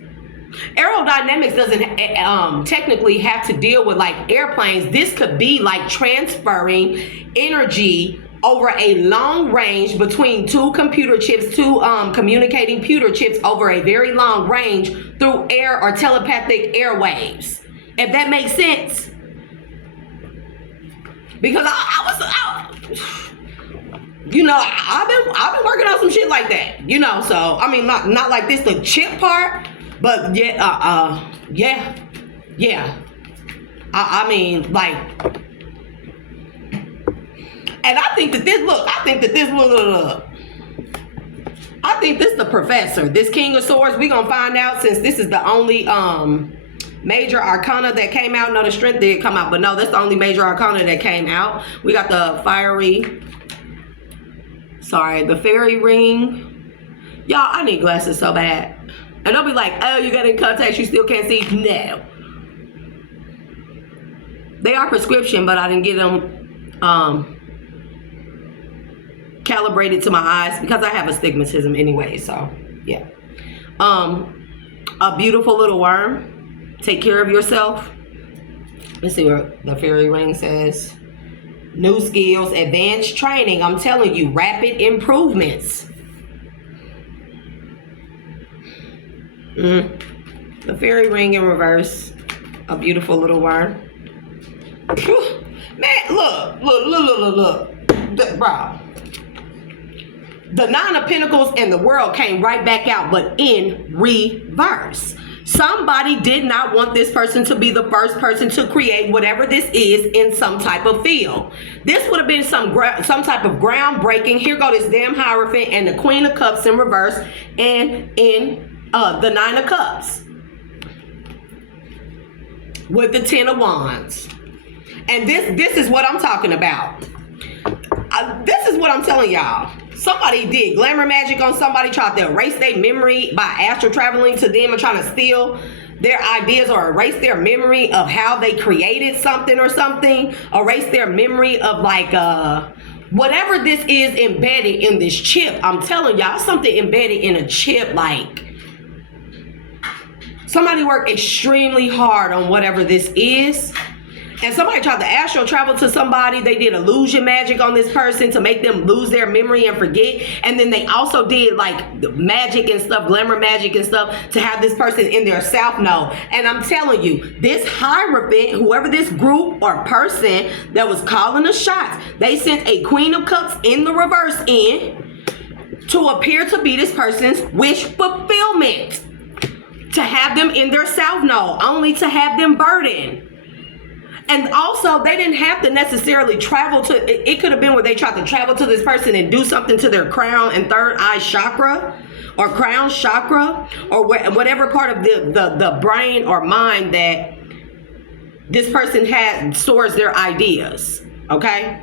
Aerodynamics doesn't technically have to deal with like airplanes. This could be like transferring energy over a long range between two computer chips, two communicating computer chips over a very long range through air or telepathic airwaves. If that makes sense. Because you know, I've been working on some shit like that, you know. So I mean, not like this, the chip part, but yeah. I mean, like, and I think that this the professor, this King of Swords. We gonna find out, since this is the only major arcana that came out. No, the strength did come out, but no, that's the only major arcana that came out. We got the fiery Sorry, the fairy ring. Y'all, I need glasses so bad. And they'll be like, oh, you got in contacts, you still can't see. No. They are prescription, but I didn't get them calibrated to my eyes because I have astigmatism anyway, so yeah. A beautiful little worm. Take care of yourself. Let's see what the fairy ring says. New skills, advanced training. I'm telling you, rapid improvements. The fairy ring in reverse. A beautiful little worm. Man, look. Bro. The Nine of Pentacles and the World came right back out, but in reverse. Somebody did not want this person to be the first person to create whatever this is in some type of field. This would have been some type of groundbreaking. Here go this damn Hierophant and the Queen of Cups in reverse, and in the Nine of Cups with the Ten of Wands. And this is what I'm talking about. This is what I'm telling y'all. Somebody did glamour magic on somebody, tried to erase their memory by astral traveling to them and trying to steal their ideas or erase their memory of how they created something or something. Erase their memory of like whatever this is embedded in this chip. I'm telling y'all, something embedded in a chip. Like somebody worked extremely hard on whatever this is. And somebody tried to astral travel to somebody. They did illusion magic on this person to make them lose their memory and forget. And then they also did like magic and stuff, glamour magic and stuff, to have this person in their self know. And I'm telling you, this Hierophant, whoever this group or person that was calling the shots, they sent a Queen of Cups in the reverse in to appear to be this person's wish fulfillment. To have them in their self know, only to have them burden. And also, they didn't have to necessarily travel to, it could have been where they tried to travel to this person and do something to their crown and third eye chakra or crown chakra or whatever part of the brain or mind that this person stores their ideas, okay?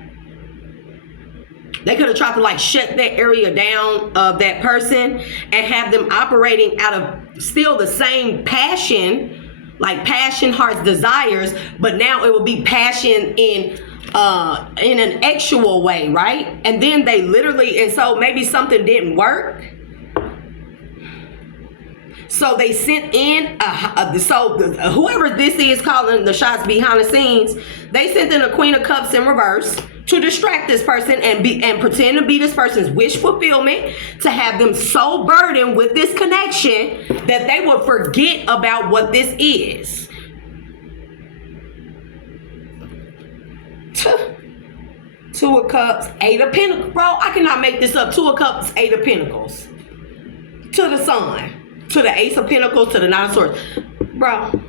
They could have tried to like shut that area down of that person and have them operating out of still the same passion, like passion, heart's desires, but now it will be passion in an actual way, right? And then they literally, and so maybe something didn't work. So they sent in, whoever this is calling the shots behind the scenes, they sent in a Queen of Cups in reverse to distract this person and pretend to be this person's wish fulfillment, to have them so burdened with this connection that they would forget about what this is. Two of Cups, Eight of Pentacles. Bro, I cannot make this up. Two of Cups, Eight of Pentacles. To the Sun. To the Ace of Pentacles, to the Nine of Swords. Bro.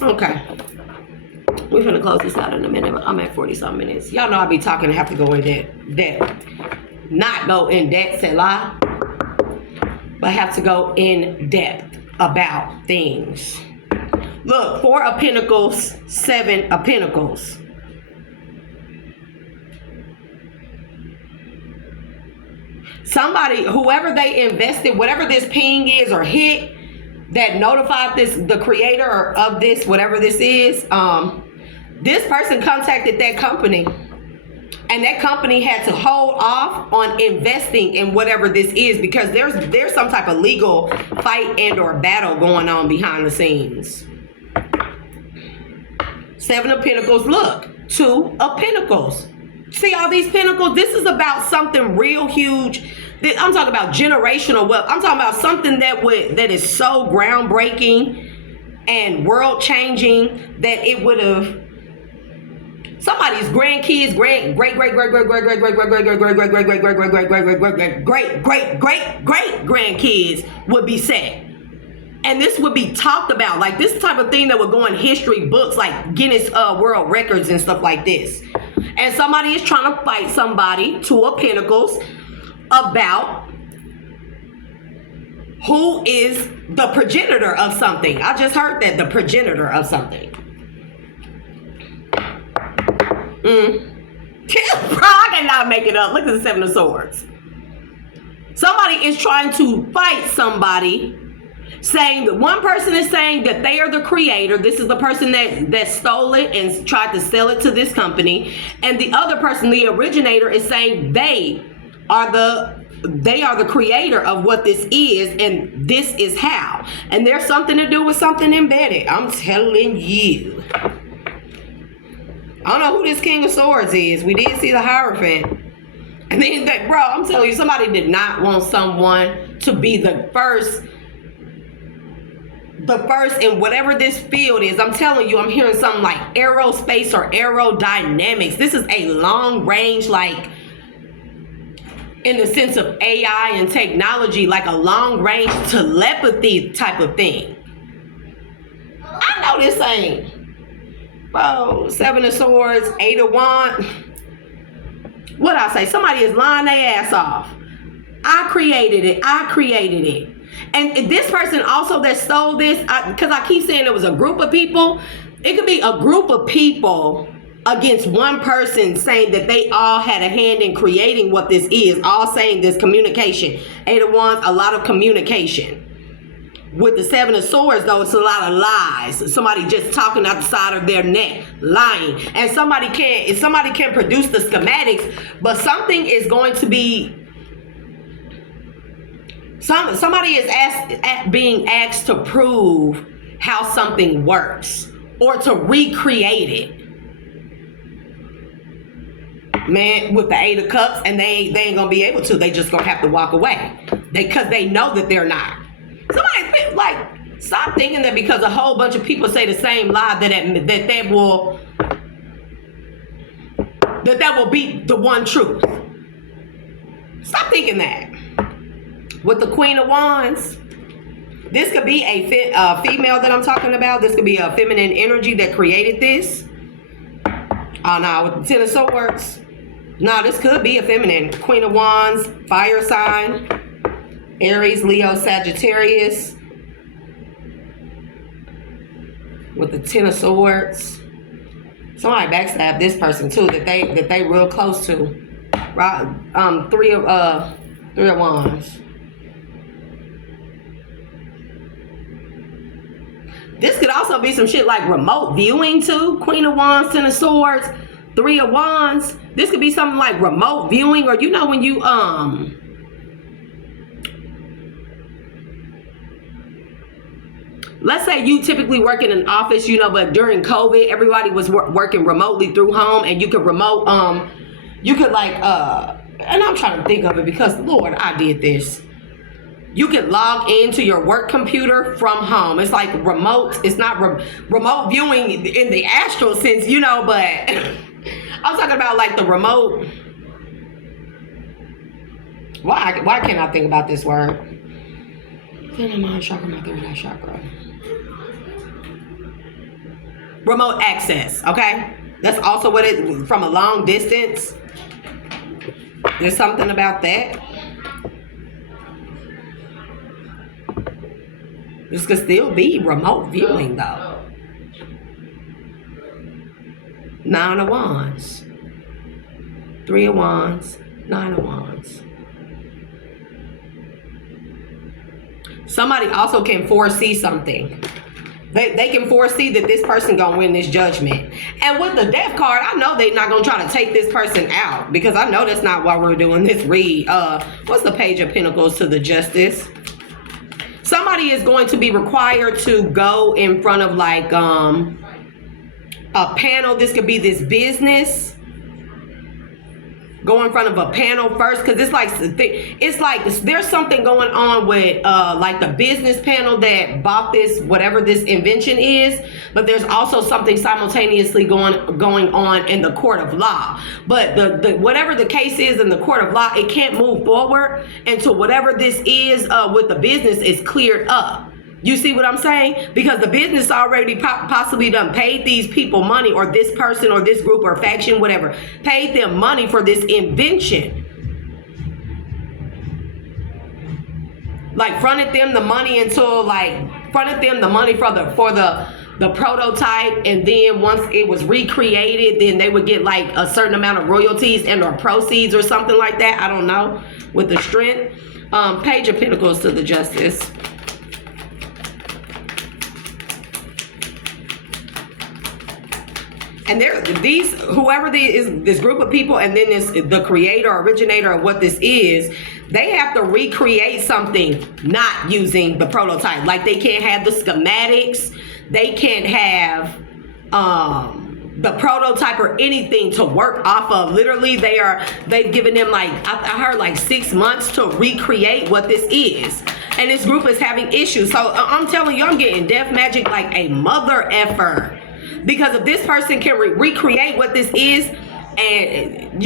Okay. We're finna close this out in a minute. I'm at 40-some minutes. Y'all know I be talking and have to go in depth. Not go in depth, say lie. But have to go in depth about things. Look, Four of Pentacles, Seven of Pentacles. Somebody, whoever they invested, whatever this ping is or hit that notified the creator of this, whatever this is, this person contacted that company, and that company had to hold off on investing in whatever this is because there's some type of legal fight and or battle going on behind the scenes. Seven of Pentacles, look, Two of Pentacles. See all these pentacles? This is about something real huge. I'm talking about generational wealth. I'm talking about something that is so groundbreaking and world changing that it would have somebody's grandkids, great grandkids would be set. And this would be talked about, like this type of thing that would go in history books, like Guinness World Records and stuff like this. And somebody is trying to fight somebody, Two of Pentacles, about who is the progenitor of something. I just heard that, the progenitor of something. I cannot make it up. Look at the Seven of Swords. Somebody is trying to fight somebody, saying that one person is saying that they are the creator. This is the person that stole it and tried to sell it to this company. And the other person, the originator, is saying they are the creator of what this is, and this is how. And there's something to do with something embedded. I'm telling you. I don't know who this King of Swords is. We did see the Hierophant. And then, bro, I'm telling you, somebody did not want someone to be the first in whatever this field is. I'm telling you, I'm hearing something like aerospace or aerodynamics. This is a long range, like in the sense of AI and technology, like a long range telepathy type of thing. I know this ain't, bro, 7 of Swords, 8 of Wands. What I say? Somebody is lying their ass off. I created it. And this person also that stole this, because I keep saying it was a group of people. It could be a group of people against one person saying that they all had a hand in creating what this is. All saying this communication. 8 of Wands, a lot of communication. With the 7 of Swords, though, it's a lot of lies. Somebody just talking out the side of their neck, lying. And somebody can produce the schematics, but something is going to be... Somebody is being asked to prove how something works or to recreate it. Man, with the 8 of Cups, and they ain't gonna be able to. They just gonna have to walk away because they know that they're not. Somebody, like, stop thinking that because a whole bunch of people say the same lie that will be the one truth. Stop thinking that. With the Queen of Wands, this could be a female that I'm talking about. This could be a feminine energy that created this. Oh no, with the 10 of Swords. No, this could be a feminine. Queen of Wands, fire sign. Aries, Leo, Sagittarius. With the 10 of Swords. Somebody backstabbed this person too that they real close to. Right? 3 of Wands. This could also be some shit like remote viewing too. Queen of Wands, 10 of Swords, 3 of Wands. This could be something like remote viewing, or you know when you let's say you typically work in an office, you know, but during COVID, everybody was working remotely through home, and you could remote, you could like, and I'm trying to think of it because, Lord, I did this. You could log into your work computer from home. It's like remote. It's not remote viewing in the astral sense, you know, but I'm talking about like the remote. Why can't I think about this word? Then my chakra, my third eye chakra. Remote access, okay? That's also what it, from a long distance. There's something about that. This could still be remote viewing though. 9 of Wands. 3 of Wands. 9 of Wands. Somebody also can foresee something. They can foresee that this person gonna win this judgment. And with the Death card, I know they're not gonna try to take this person out, because I know that's not why we're doing this read. What's the Page of Pentacles to the Justice? Somebody is going to be required to go in front of like a panel. This could be this business. Go in front of a panel first, because it's like there's something going on with like the business panel that bought this, whatever this invention is, but there's also something simultaneously going on in the court of law. But the whatever the case is in the court of law, it can't move forward until whatever this is with the business is cleared up. You see what I'm saying? Because the business already possibly done paid these people money, or this person or this group or faction, whatever, paid them money for this invention. Like fronted them the money until fronted them the money for the prototype, and then once it was recreated, then they would get like a certain amount of royalties and or proceeds or something like that. I don't know, with the strength. Page of Pentacles to the Justice. And whoever this group of people, and then the creator, originator of what this is, they have to recreate something not using the prototype. Like they can't have the schematics, they can't have the prototype or anything to work off of. Literally, they've given them I heard 6 months to recreate what this is. And this group is having issues. So I'm telling you, I'm getting death magic like a mother effer. Because if this person can recreate what this is, and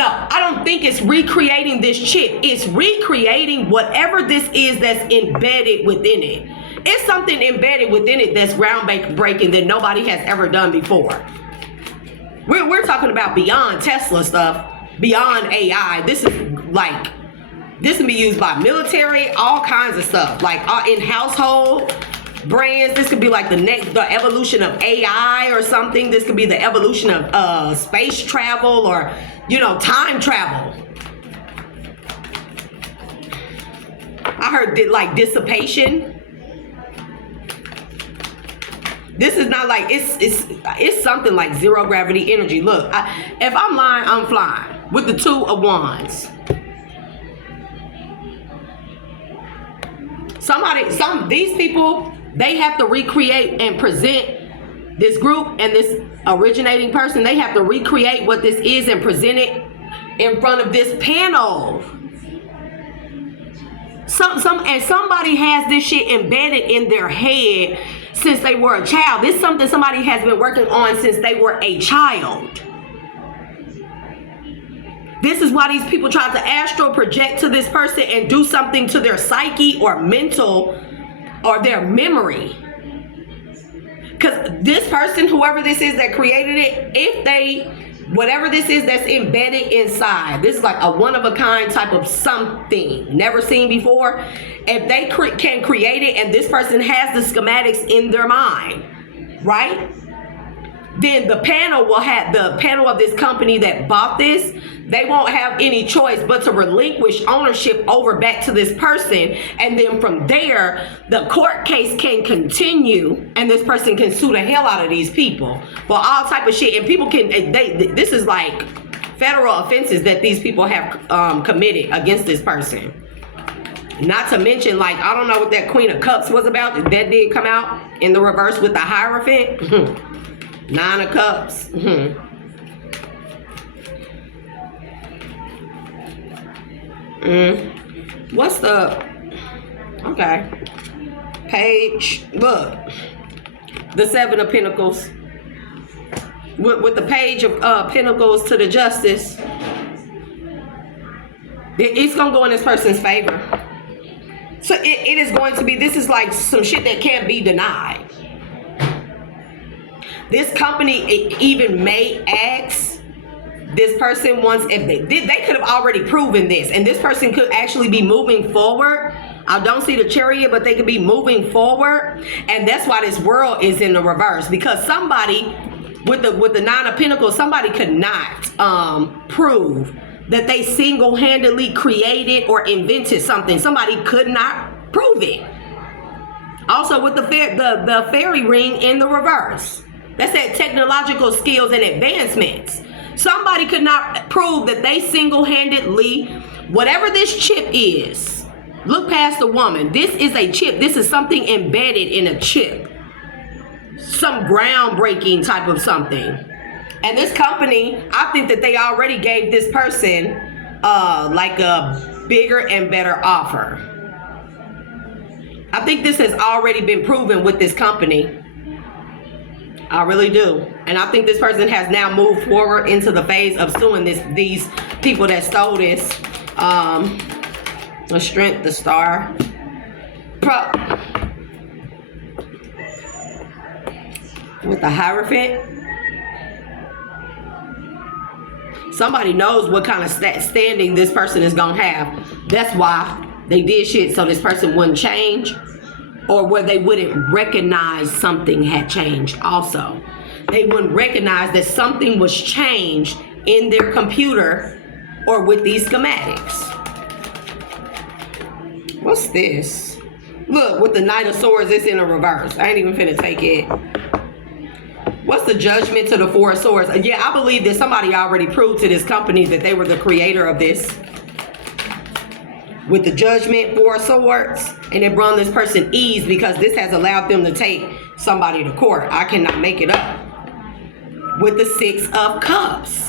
I don't think it's recreating this chip. It's recreating whatever this is that's embedded within it. It's something embedded within it that's groundbreaking that nobody has ever done before. We're talking about beyond Tesla stuff, beyond AI. This can be used by military, all kinds of stuff, in household brands. This could be the evolution of AI or something. This could be the evolution of space travel or time travel. I heard dissipation. This is not it's something like zero gravity energy. Look, if I'm lying, I'm flying with the Two of Wands. These people, they have to recreate and present this group and this originating person. They have to recreate what this is and present it in front of this panel. And somebody has this shit embedded in their head since they were a child. This is something somebody has been working on since they were a child. This is why these people try to astral project to this person and do something to their psyche or mental or their memory. Because this person, whoever this is that created it, whatever this is that's embedded inside, this is like a one-of-a-kind type of something never seen before. If they can create it and this person has the schematics in their mind, right? Then the panel of this company that bought this, they won't have any choice but to relinquish ownership over back to this person. And then from there, the court case can continue and this person can sue the hell out of these people for all type of shit. And people this is like federal offenses that these people have committed against this person. Not to mention, I don't know what that Queen of Cups was about. That did come out in the reverse with the Hierophant. 9 of Cups. What's the... Okay. Page... Look. The 7 of Pentacles. With the Page of Pentacles to the Justice. It's going to go in this person's favor. So it is going to be... This is like some shit that can't be denied. This company even may ask this person once if they could have already proven this, and this person could actually be moving forward. I don't see the Chariot, but they could be moving forward, and that's why this world is in the reverse, because somebody with the 9 of Pentacles, somebody could not prove that they single-handedly created or invented something. Somebody could not prove it. Also with the fairy ring in the reverse. That's that technological skills and advancements. Somebody could not prove that they single-handedly, whatever this chip is, look past the woman. This is a chip. This is something embedded in a chip. Some groundbreaking type of something. And this company, I think that they already gave this person a bigger and better offer. I think this has already been proven with this company. I really do. And I think this person has now moved forward into the phase of suing these people that stole this. The Strength, the Star. With the Hierophant. Somebody knows what kind of standing this person is going to have. That's why they did shit so this person wouldn't change. Or where they wouldn't recognize something had changed also. They wouldn't recognize that something was changed in their computer or with these schematics. What's this? Look, with the Knight of Swords, it's in a reverse. I ain't even finna take it. What's the judgment to the Four of Swords? Yeah, I believe that somebody already proved to this company that they were the creator of this. With the judgment, Four of Swords, and it brought this person ease because this has allowed them to take somebody to court. I cannot make it up. With the Six of Cups.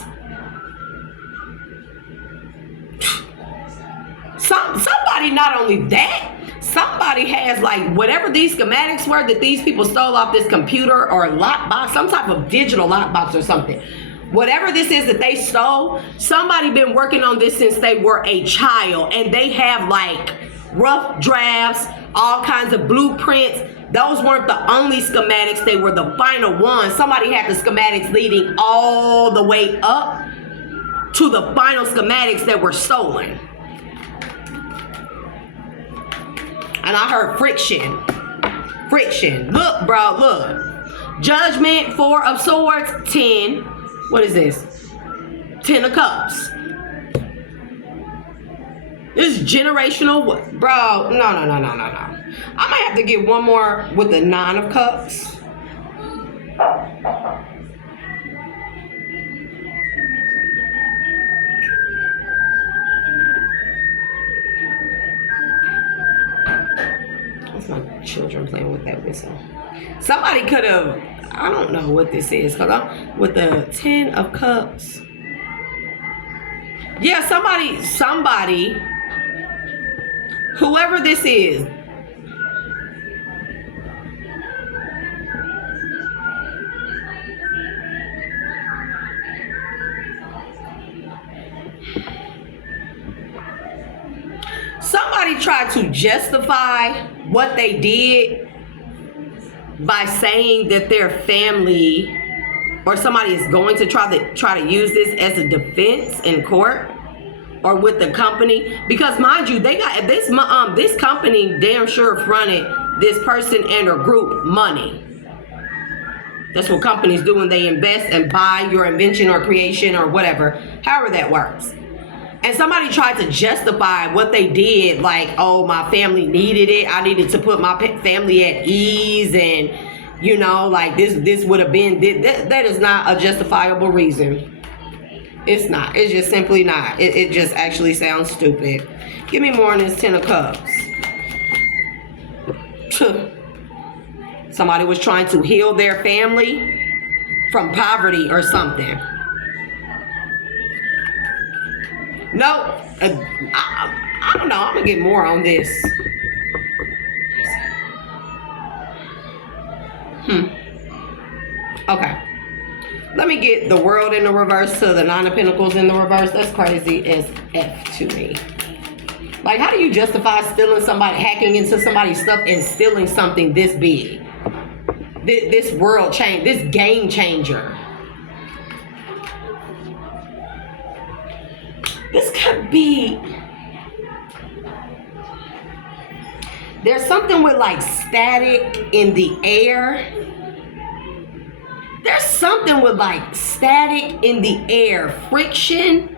Somebody, not only that, somebody has like whatever these schematics were that these people stole off this computer or lockbox, some type of digital lockbox or something. Whatever this is that they stole, somebody been working on this since they were a child, and they have like rough drafts, all kinds of blueprints. Those weren't the only schematics, they were the final ones. Somebody had the schematics leading all the way up to the final schematics that were stolen. And I heard friction. Friction. Look, bro, look. Judgment, Four of Swords, 10. What is this? 10 of Cups. This is generational. Bro, no. I might have to get one more with the 9 of Cups. That's my children playing with that whistle. Somebody could have, I don't know what this is, because I'm with the 10 of Cups. Yeah, somebody, whoever this is, somebody tried to justify what they did by saying that their family or somebody is going to try to use this as a defense in court or with the company, because mind you, they got this company damn sure fronted this person and her group money. That's what companies do when they invest and buy your invention or creation or whatever, however that works. And somebody tried to justify what they did, like, oh, my family needed it. I needed to put my family at ease, and, you know, like this would have been, that is not a justifiable reason. It's not. It's just simply not. It just actually sounds stupid. Give me more on this 10 of Cups. Somebody was trying to heal their family from poverty or something. No, I don't know. I'm going to get more on this. Okay. Let me get the World in the reverse to the 9 of Pentacles in the reverse. That's crazy as F to me. Like, how do you justify stealing somebody, hacking into somebody's stuff and stealing something this big? This world change, this game changer. This could be, there's something with like static in the air. There's something with like static in the air, friction,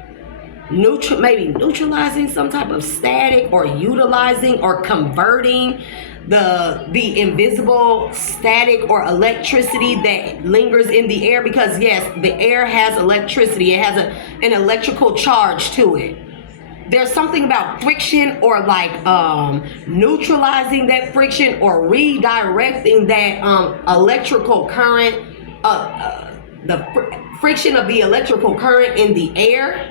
maybe neutralizing some type of static or utilizing or converting the invisible static or electricity that lingers in the air, because yes, the air has electricity. It has an electrical charge to it. There's something about friction or like neutralizing that friction or redirecting that electrical current, the friction of the electrical current in the air.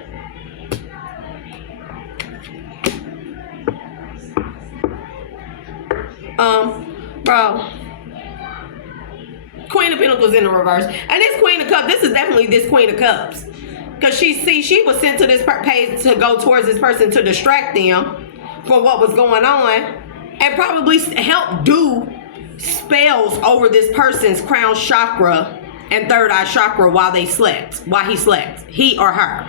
Bro, Queen of Pentacles in the reverse, and this Queen of Cups, this is definitely this Queen of Cups, because she was sent to this page to go towards this person to distract them from what was going on, and probably help do spells over this person's crown chakra and third eye chakra while he slept, he or her.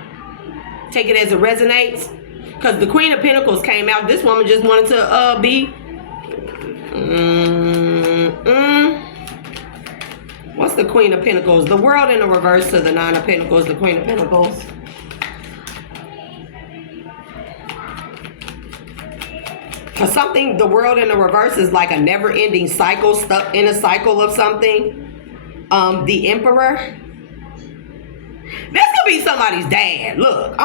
Take it as it resonates, because the Queen of Pentacles came out. This woman just wanted to be. What's the Queen of Pentacles? The World in the reverse to the 9 of Pentacles, the Queen of Pentacles. Because something, the world in the reverse is like a never-ending cycle, stuck in a cycle of something. The Emperor. This could be somebody's dad. Look,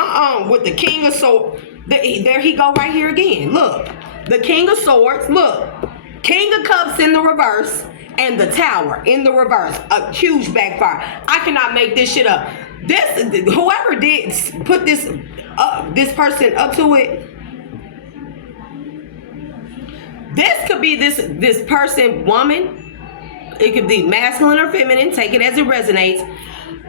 with the King of Swords. There he go right here again. Look, the King of Swords. Look, King of Cups in the reverse, and the Tower in the reverse. A huge backfire. I cannot make this shit up. Whoever did put this person up to it. This could be this person, woman. It could be masculine or feminine. Take it as it resonates.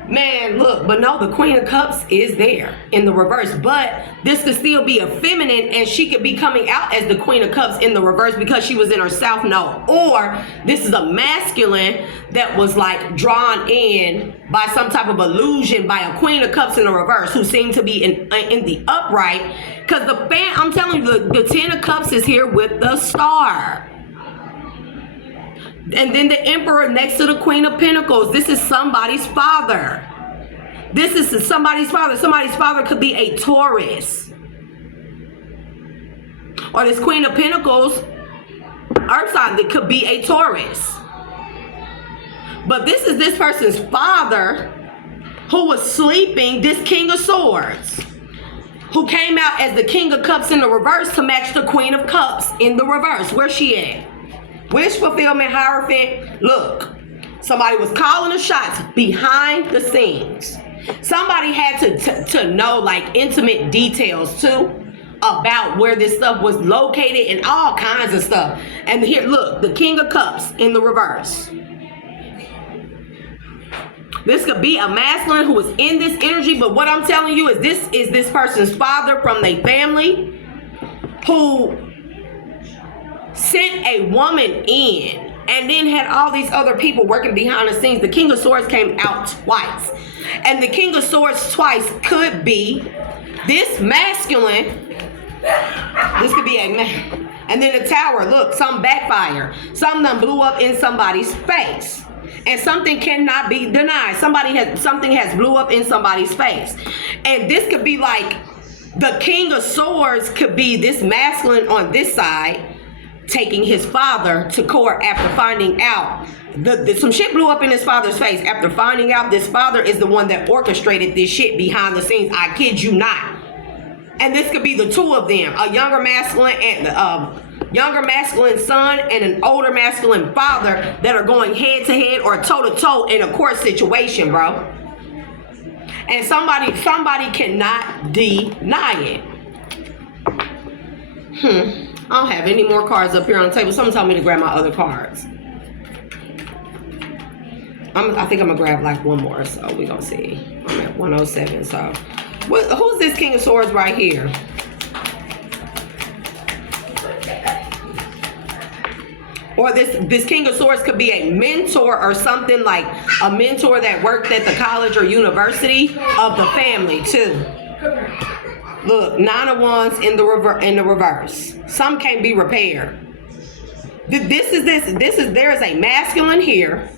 Man, look, but no, the Queen of Cups is there in the reverse. But this could still be a feminine, and she could be coming out as the Queen of Cups in the reverse because she was in her South Node. Or this is a masculine that was like drawn in by some type of illusion by a Queen of Cups in the reverse who seemed to be in the upright. Because I'm telling you, the Ten of Cups is here with the Star. And then the Emperor next to the Queen of Pentacles. This is somebody's father. This is somebody's father. Somebody's father could be a Taurus. Or this Queen of Pentacles, Earth sign, that could be a Taurus. But this is this person's father who was sleeping, this King of Swords, who came out as the King of Cups in the reverse to match the Queen of Cups in the reverse. Where's she at? Wish fulfillment, Hierophant. Look, somebody was calling the shots behind the scenes. Somebody had to know like intimate details too about where this stuff was located and all kinds of stuff. And here, look, the King of Cups in the reverse. This could be a masculine who is in this energy, but what I'm telling you is this person's father from their family who sent a woman in and then had all these other people working behind the scenes. The King of Swords came out twice. And the King of Swords twice could be this masculine. This could be a man. And then the Tower, look, some backfire. Something done blew up in somebody's face. And something cannot be denied. Something has blew up in somebody's face. And this could be like the King of Swords could be this masculine on this side, taking his father to court after finding out some shit blew up in his father's face after finding out this father is the one that orchestrated this shit behind the scenes. I kid you not. And this could be the two of them, a younger masculine and younger masculine son and an older masculine father that are going head to head or toe to toe in a court situation, bro. And somebody cannot deny it. I don't have any more cards up here on the table. Someone told me to grab my other cards. I think I'm going to grab like one more, so we're going to see. I'm at 107, so. Who's this King of Swords right here? Or this King of Swords could be a mentor or something, like a mentor that worked at the college or university of the family too. Look, Nine of Wands in the reverse. Some can't be repaired. There is a masculine here.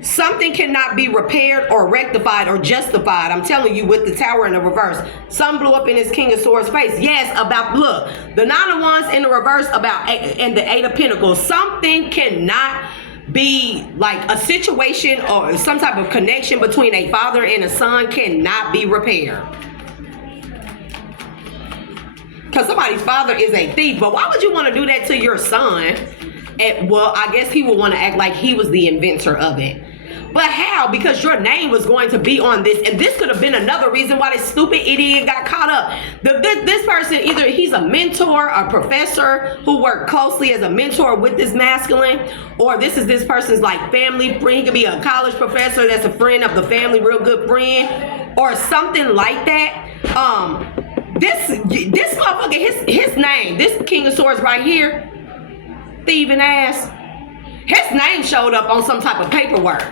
Something cannot be repaired or rectified or justified. I'm telling you, with the Tower in the reverse. Some blew up in his King of Swords face. Yes, look, the Nine of Wands in the reverse and the Eight of Pentacles. Something cannot be like a situation or some type of connection between a father and a son cannot be repaired. Because somebody's father is a thief. But why would you want to do that to your son? Well, I guess he would want to act like he was the inventor of it. But how? Because your name was going to be on this. And this could have been another reason why this stupid idiot got caught up. This person, either he's a mentor, a professor who worked closely as a mentor with this masculine, or this is this person's like family friend. He could be a college professor that's a friend of the family, real good friend, or something like that. This motherfucker, his name, this King of Swords right here, thieving ass, his name showed up on some type of paperwork.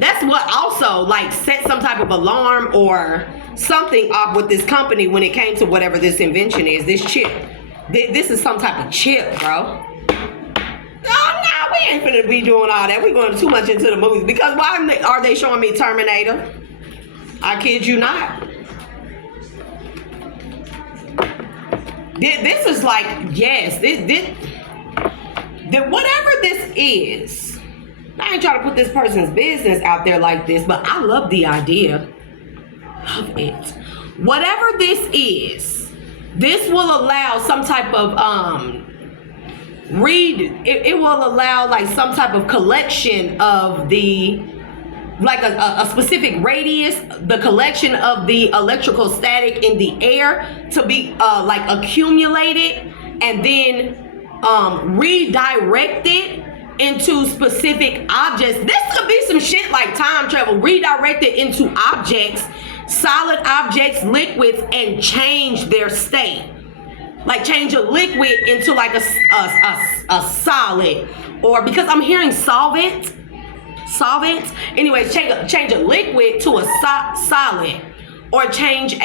That's what also like set some type of alarm or something off with this company when it came to whatever this invention is, this chip. This is some type of chip, bro. No, we ain't finna be doing all that. We going too much into the movies. Because why are they showing me Terminator? I kid you not. This is like, yes, whatever this is, I ain't trying to put this person's business out there like this, but I love the idea of it. Whatever this is, this will allow some type of it will allow like some type of collection of the, like a specific radius, the collection of the electrical static in the air to be like accumulated and then redirected into specific objects. This could be some shit like time travel, redirected into objects, solid objects, liquids, and change their state. Like change a liquid into like a solid, or because I'm hearing solvents. Anyways, change a liquid to a solid, or change or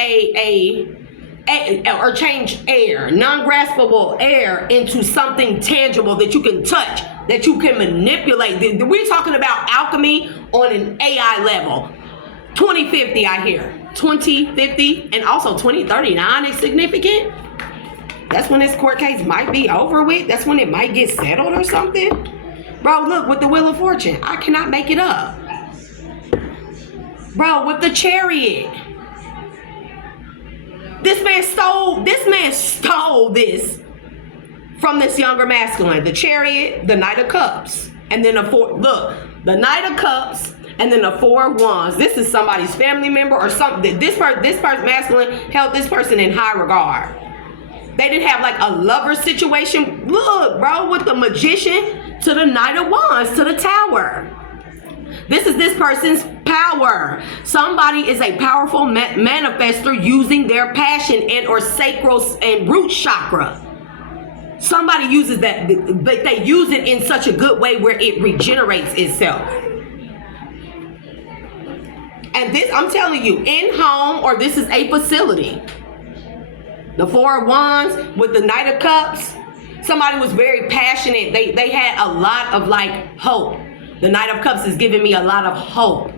change air, non-graspable air, into something tangible that you can touch, that you can manipulate. We're talking about alchemy on an AI level. 2050, I hear 2050, and also 2039 is significant. That's when this court case might be over with. That's when it might get settled or something. Bro, look, with the Wheel of Fortune, I cannot make it up. Bro, with the Chariot, this man stole this from this younger masculine. The Chariot, the Knight of Cups, and then the Knight of Cups, and then the Four of Wands. This is somebody's family member or something. This person masculine held this person in high regard. They didn't have like a lover situation. Look, bro, with the Magician to the Knight of Wands to the Tower. This is this person's power. Somebody is a powerful manifester using their passion and or sacral and root chakra. Somebody uses that, but they use it in such a good way where it regenerates itself. And this, I'm telling you, in home, or this is a facility. The Four of Wands with the Knight of Cups. Somebody was very passionate. They had a lot of like hope. The Knight of Cups is giving me a lot of hope.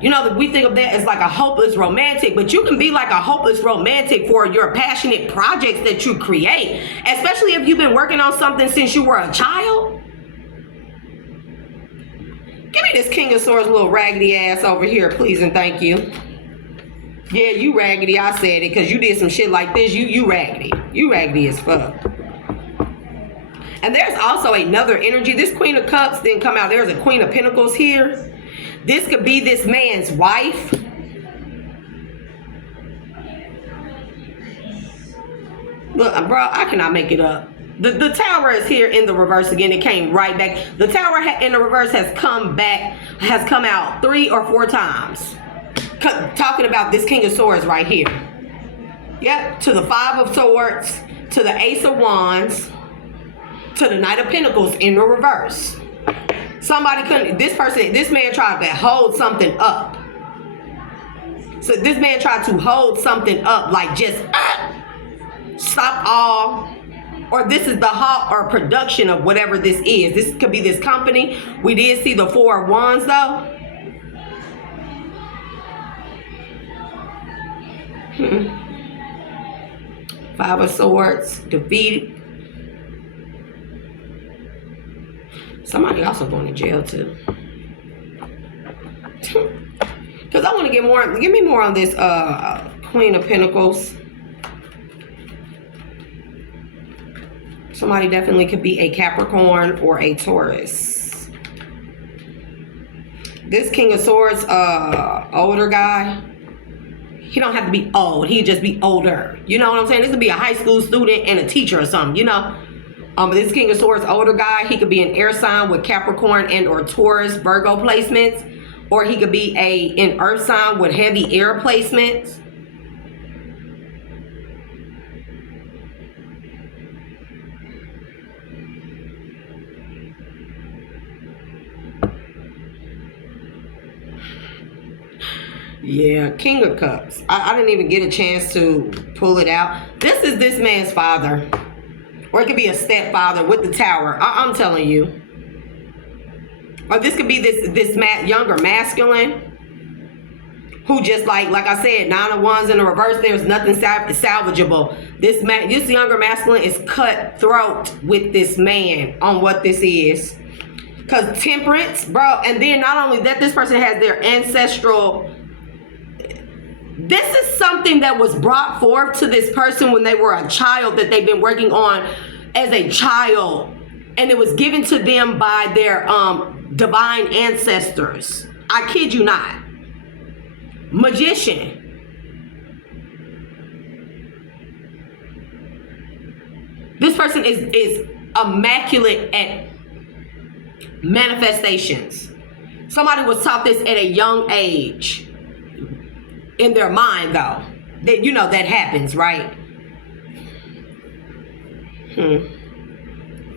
You know, we think of that as like a hopeless romantic, but you can be like a hopeless romantic for your passionate projects that you create, especially if you've been working on something since you were a child. Give me this King of Swords little raggedy ass over here, please and thank you. Yeah, you raggedy. I said it because you did some shit like this. You raggedy. You raggedy as fuck. And there's also another energy. This Queen of Cups didn't come out. There's a Queen of Pentacles here. This could be this man's wife. Look, bro, I cannot make it up. The Tower is here in the reverse again. It came right back. The Tower in the reverse has come out 3 or 4 times. Talking about this King of Swords right here. Yep, to the Five of Swords, to the Ace of Wands, to the Knight of Pentacles in the reverse. Somebody couldn't, this man tried to hold something up. So this man tried to hold something up, like just stop all, or this is the halt or production of whatever this is. This could be this company. We did see the Four of Wands though. Five of Swords, defeated. Somebody also going to jail too. Because I want to get more. Give me more on this Queen of Pentacles. Somebody definitely could be a Capricorn or a Taurus. This King of Swords, older guy. He don't have to be old. He'd just be older. You know what I'm saying? This could be a high school student and a teacher or something, you know? This King of Swords, older guy. He could be an air sign with Capricorn and or Taurus, Virgo placements. Or he could be an earth sign with heavy air placements. Yeah, King of Cups. I didn't even get a chance to pull it out. This is this man's father. Or it could be a stepfather with the Tower. I'm telling you. Or this could be this younger masculine. who just like I said, 9 of Wands in the reverse, there's nothing salvageable. This younger masculine is cutthroat with this man on what this is. Because temperance, bro, and then not only that, this person has their ancestral. This is something that was brought forth to this person when they were a child, that they've been working on as a child. And it was given to them by their divine ancestors. I kid you not. Magician. This person is immaculate at manifestations. Somebody was taught this at a young age. In their mind, though. That, you know, that happens, right?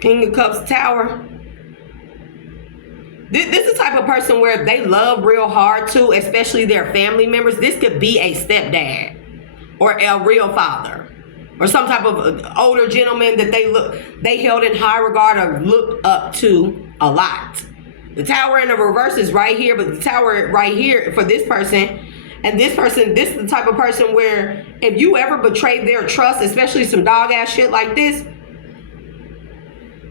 King of Cups, Tower. This is the type of person where they love real hard too, especially their family members. This could be a stepdad or a real father or some type of older gentleman that they held in high regard or looked up to a lot. The Tower in the reverse is right here, but the Tower right here for this person. And this person, this is the type of person where if you ever betrayed their trust, especially some dog ass shit like this,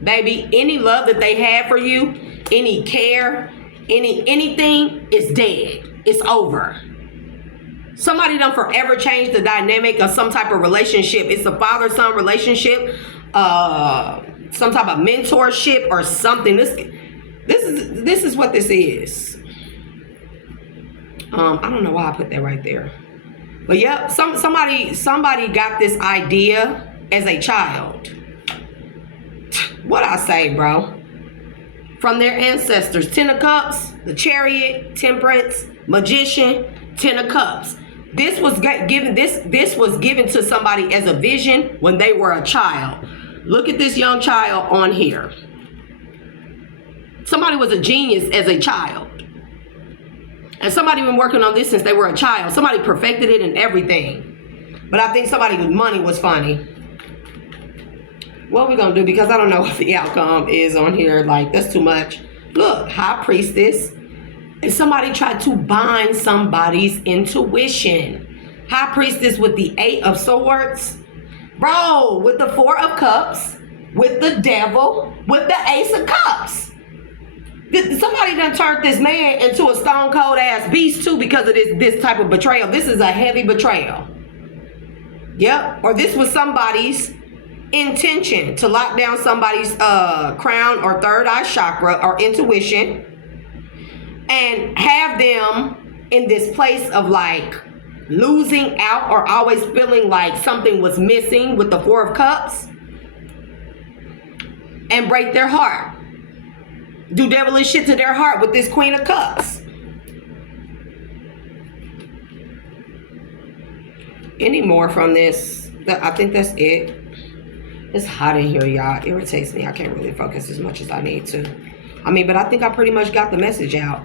baby, any love that they had for you, any care, anything is dead. It's over. Somebody done forever changed the dynamic of some type of relationship. It's a father-son relationship, some type of mentorship or something. This is what this is. I don't know why I put that right there. But yep, somebody got this idea as a child. What I say, bro? From their ancestors. 10 of Cups, the Chariot, Temperance, Magician, 10 of Cups. This was given to somebody as a vision when they were a child. Look at this young child on here. Somebody was a genius as a child. And somebody been working on this since they were a child. Somebody perfected it and everything. But I think somebody with money was funny. What are we going to do? Because I don't know what the outcome is on here. Like, that's too much. Look, High Priestess. And somebody tried to bind somebody's intuition. High Priestess with the 8 of Swords. Bro, with the 4 of Cups. With the Devil. With the Ace of Cups. Somebody done turned this man into a stone cold ass beast too because of this type of betrayal. This is a heavy betrayal. Yep. Or this was somebody's intention to lock down somebody's crown or third eye chakra or intuition and have them in this place of like losing out or always feeling like something was missing with the 4 of Cups and break their heart. Do devilish shit to their heart with this Queen of Cups. Any more from this? I think that's it. It's hot in here, y'all. It irritates me. I can't really focus as much as I need to. I mean, but I think I pretty much got the message out.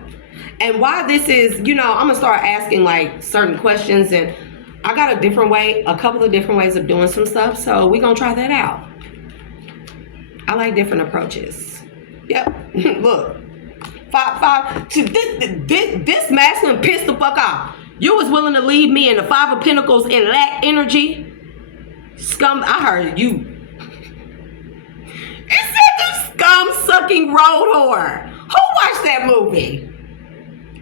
And why this is, you know, I'm going to start asking like certain questions. And I got a couple of different ways of doing some stuff. So we're going to try that out. I like different approaches. Yep. Look. Five. This masculine pissed the fuck off. You was willing to leave me in the 5 of Pentacles in lack energy. Scum. I heard you. It said the scum-sucking road whore. Who watched that movie?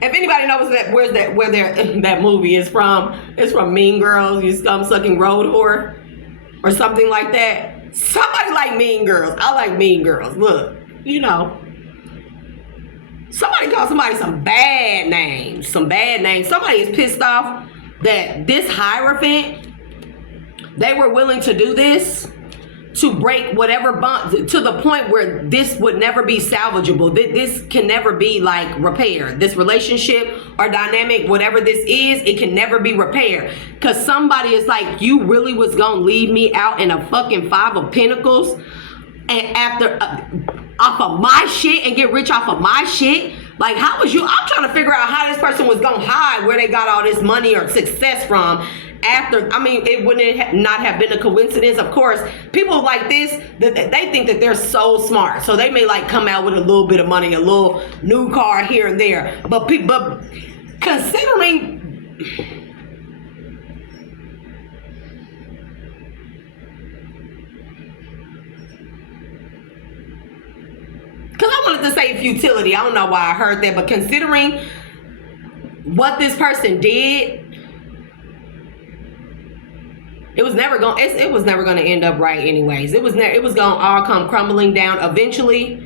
If anybody knows where that movie is from, it's from Mean Girls, you scum-sucking road whore. Or something like that. Somebody like Mean Girls. I like Mean Girls. Look. You know, somebody called somebody some bad names. Somebody is pissed off that this Hierophant, they were willing to do this to break whatever bond to the point where this would never be salvageable. This can never be like repaired. This relationship or dynamic, whatever this is, it can never be repaired. Because somebody is like, you really was going to leave me out in a fucking 5 of Pentacles and after... off of my shit and get rich off of my shit? Like, how was you? I'm trying to figure out how this person was gonna hide where they got all this money or success from after. I mean, it wouldn't not have been a coincidence. Of course, people like this, they think that they're so smart, so they may like come out with a little bit of money, a little new car here and there. But considering Because I wanted to say futility. I don't know why I heard that, but considering what this person did, it was never going to end up right anyways. It was going to all come crumbling down eventually.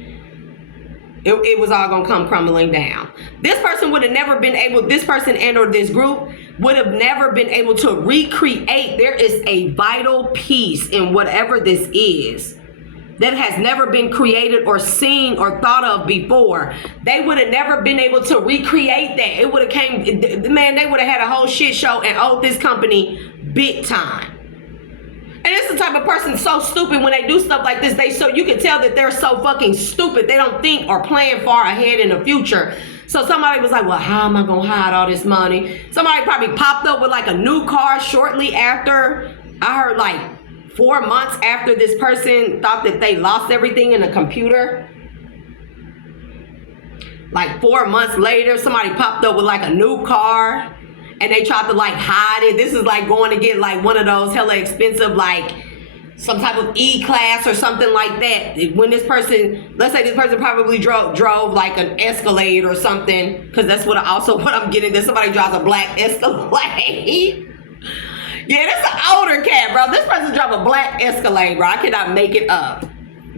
It was all going to come crumbling down. This person would have never been able, this person and or this group would have never been able to recreate. There is a vital piece in whatever this is that has never been created or seen or thought of before. They would have never been able to recreate that. It would have they would have had a whole shit show and owed this company big time. And it's the type of person so stupid when they do stuff like this. You can tell that they're so fucking stupid. They don't think or plan far ahead in the future. So somebody was like, well, how am I going to hide all this money? Somebody probably popped up with like a new car shortly after. I heard like 4 months after this person thought that they lost everything in the computer. Like 4 months later, somebody popped up with like a new car. And they tried to like hide it. This is like going to get like one of those hella expensive, like some type of E-class or something like that. When this person, let's say this person probably drove like an Escalade or something, because that's what I'm getting. That somebody drives a black Escalade. Yeah, that's an older cat, bro. This person drives a black Escalade, bro. I cannot make it up.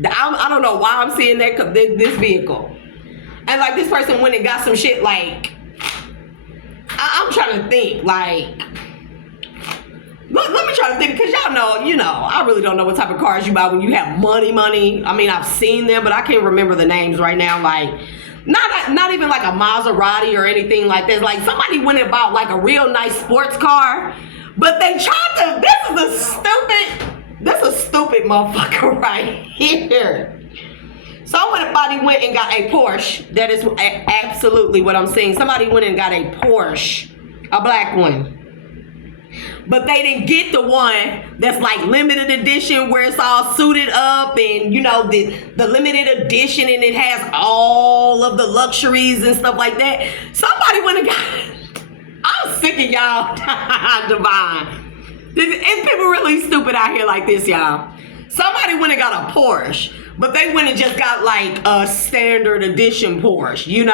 I don't know why I'm seeing this vehicle. And like this person went and got some shit like, I'm trying to think, like, let me try to think, because y'all know, I really don't know what type of cars you buy when you have money. I mean, I've seen them, but I can't remember the names right now. Like, not even like a Maserati or anything like this. Like, somebody went and bought like a real nice sports car, but they tried to, this is a stupid motherfucker right here. Somebody went and got a Porsche. That is absolutely what I'm saying. Somebody went and got a Porsche, a black one. But they didn't get the one that's like limited edition where it's all suited up and, the limited edition and it has all of the luxuries and stuff like that. Somebody went and got it. I'm sick of y'all divine. And people really stupid out here like this, y'all. Somebody went and got a Porsche. But they went and just got like a standard edition Porsche,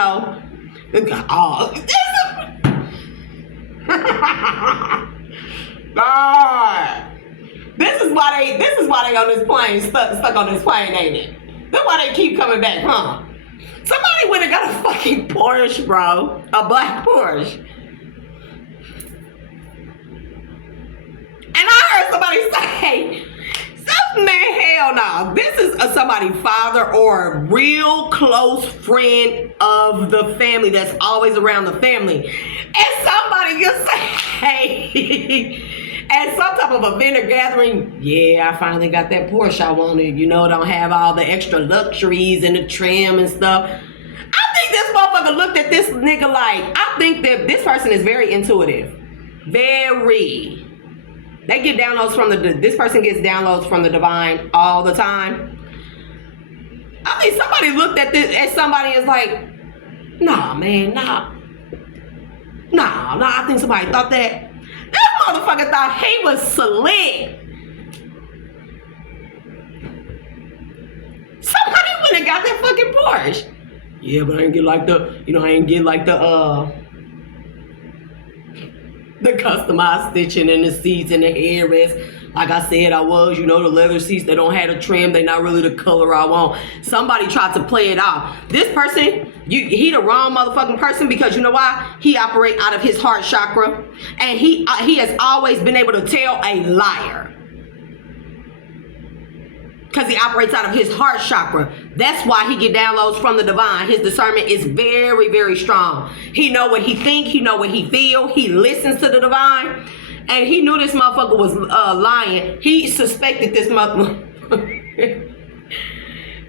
God. This is why they on this plane, stuck on this plane, ain't it? That's why they keep coming back, huh? Somebody went and got a fucking Porsche, bro. A black Porsche. And I heard somebody say, man, hell no. This is somebody's father or a real close friend of the family that's always around the family. And somebody can say, at some type of event or gathering, yeah, I finally got that Porsche I wanted. Don't have all the extra luxuries and the trim and stuff. I think this motherfucker looked at this nigga like, I think that this person is very intuitive. Very. They get downloads this person gets downloads from the divine all the time. I mean, somebody looked at this and somebody is like, nah, man, nah, I think somebody thought that. That motherfucker thought he was slick. Somebody went and got that fucking Porsche. Yeah, but I didn't get like the customized stitching in the seats and the headrest. Like I said, I was, the leather seats, they don't have a trim. They're not really the color I want. Somebody tried to play it off. This person, he the wrong motherfucking person because you know why? He operate out of his heart chakra. And he has always been able to tell a liar. Because he operates out of his heart chakra. That's why he get downloads from the divine. His discernment is very, very strong. He know what he think. He know what he feel. He listens to the divine. And he knew this motherfucker was lying. He suspected this motherfucker.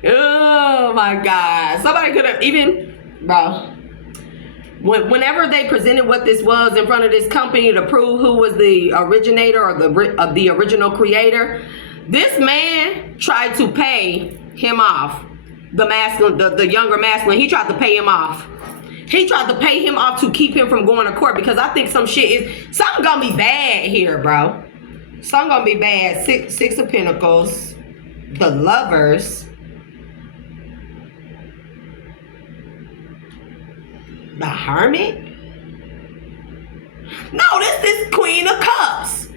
Oh my God. Somebody could have even, bro. Whenever they presented what this was in front of this company to prove who was the originator or the original creator, this man tried to pay him off. The younger masculine, he tried to pay him off. He tried to pay him off to keep him from going to court because I think something gonna be bad here, bro. Something gonna be bad. Six of Pentacles, the Lovers, the Hermit. No, this is Queen of Cups.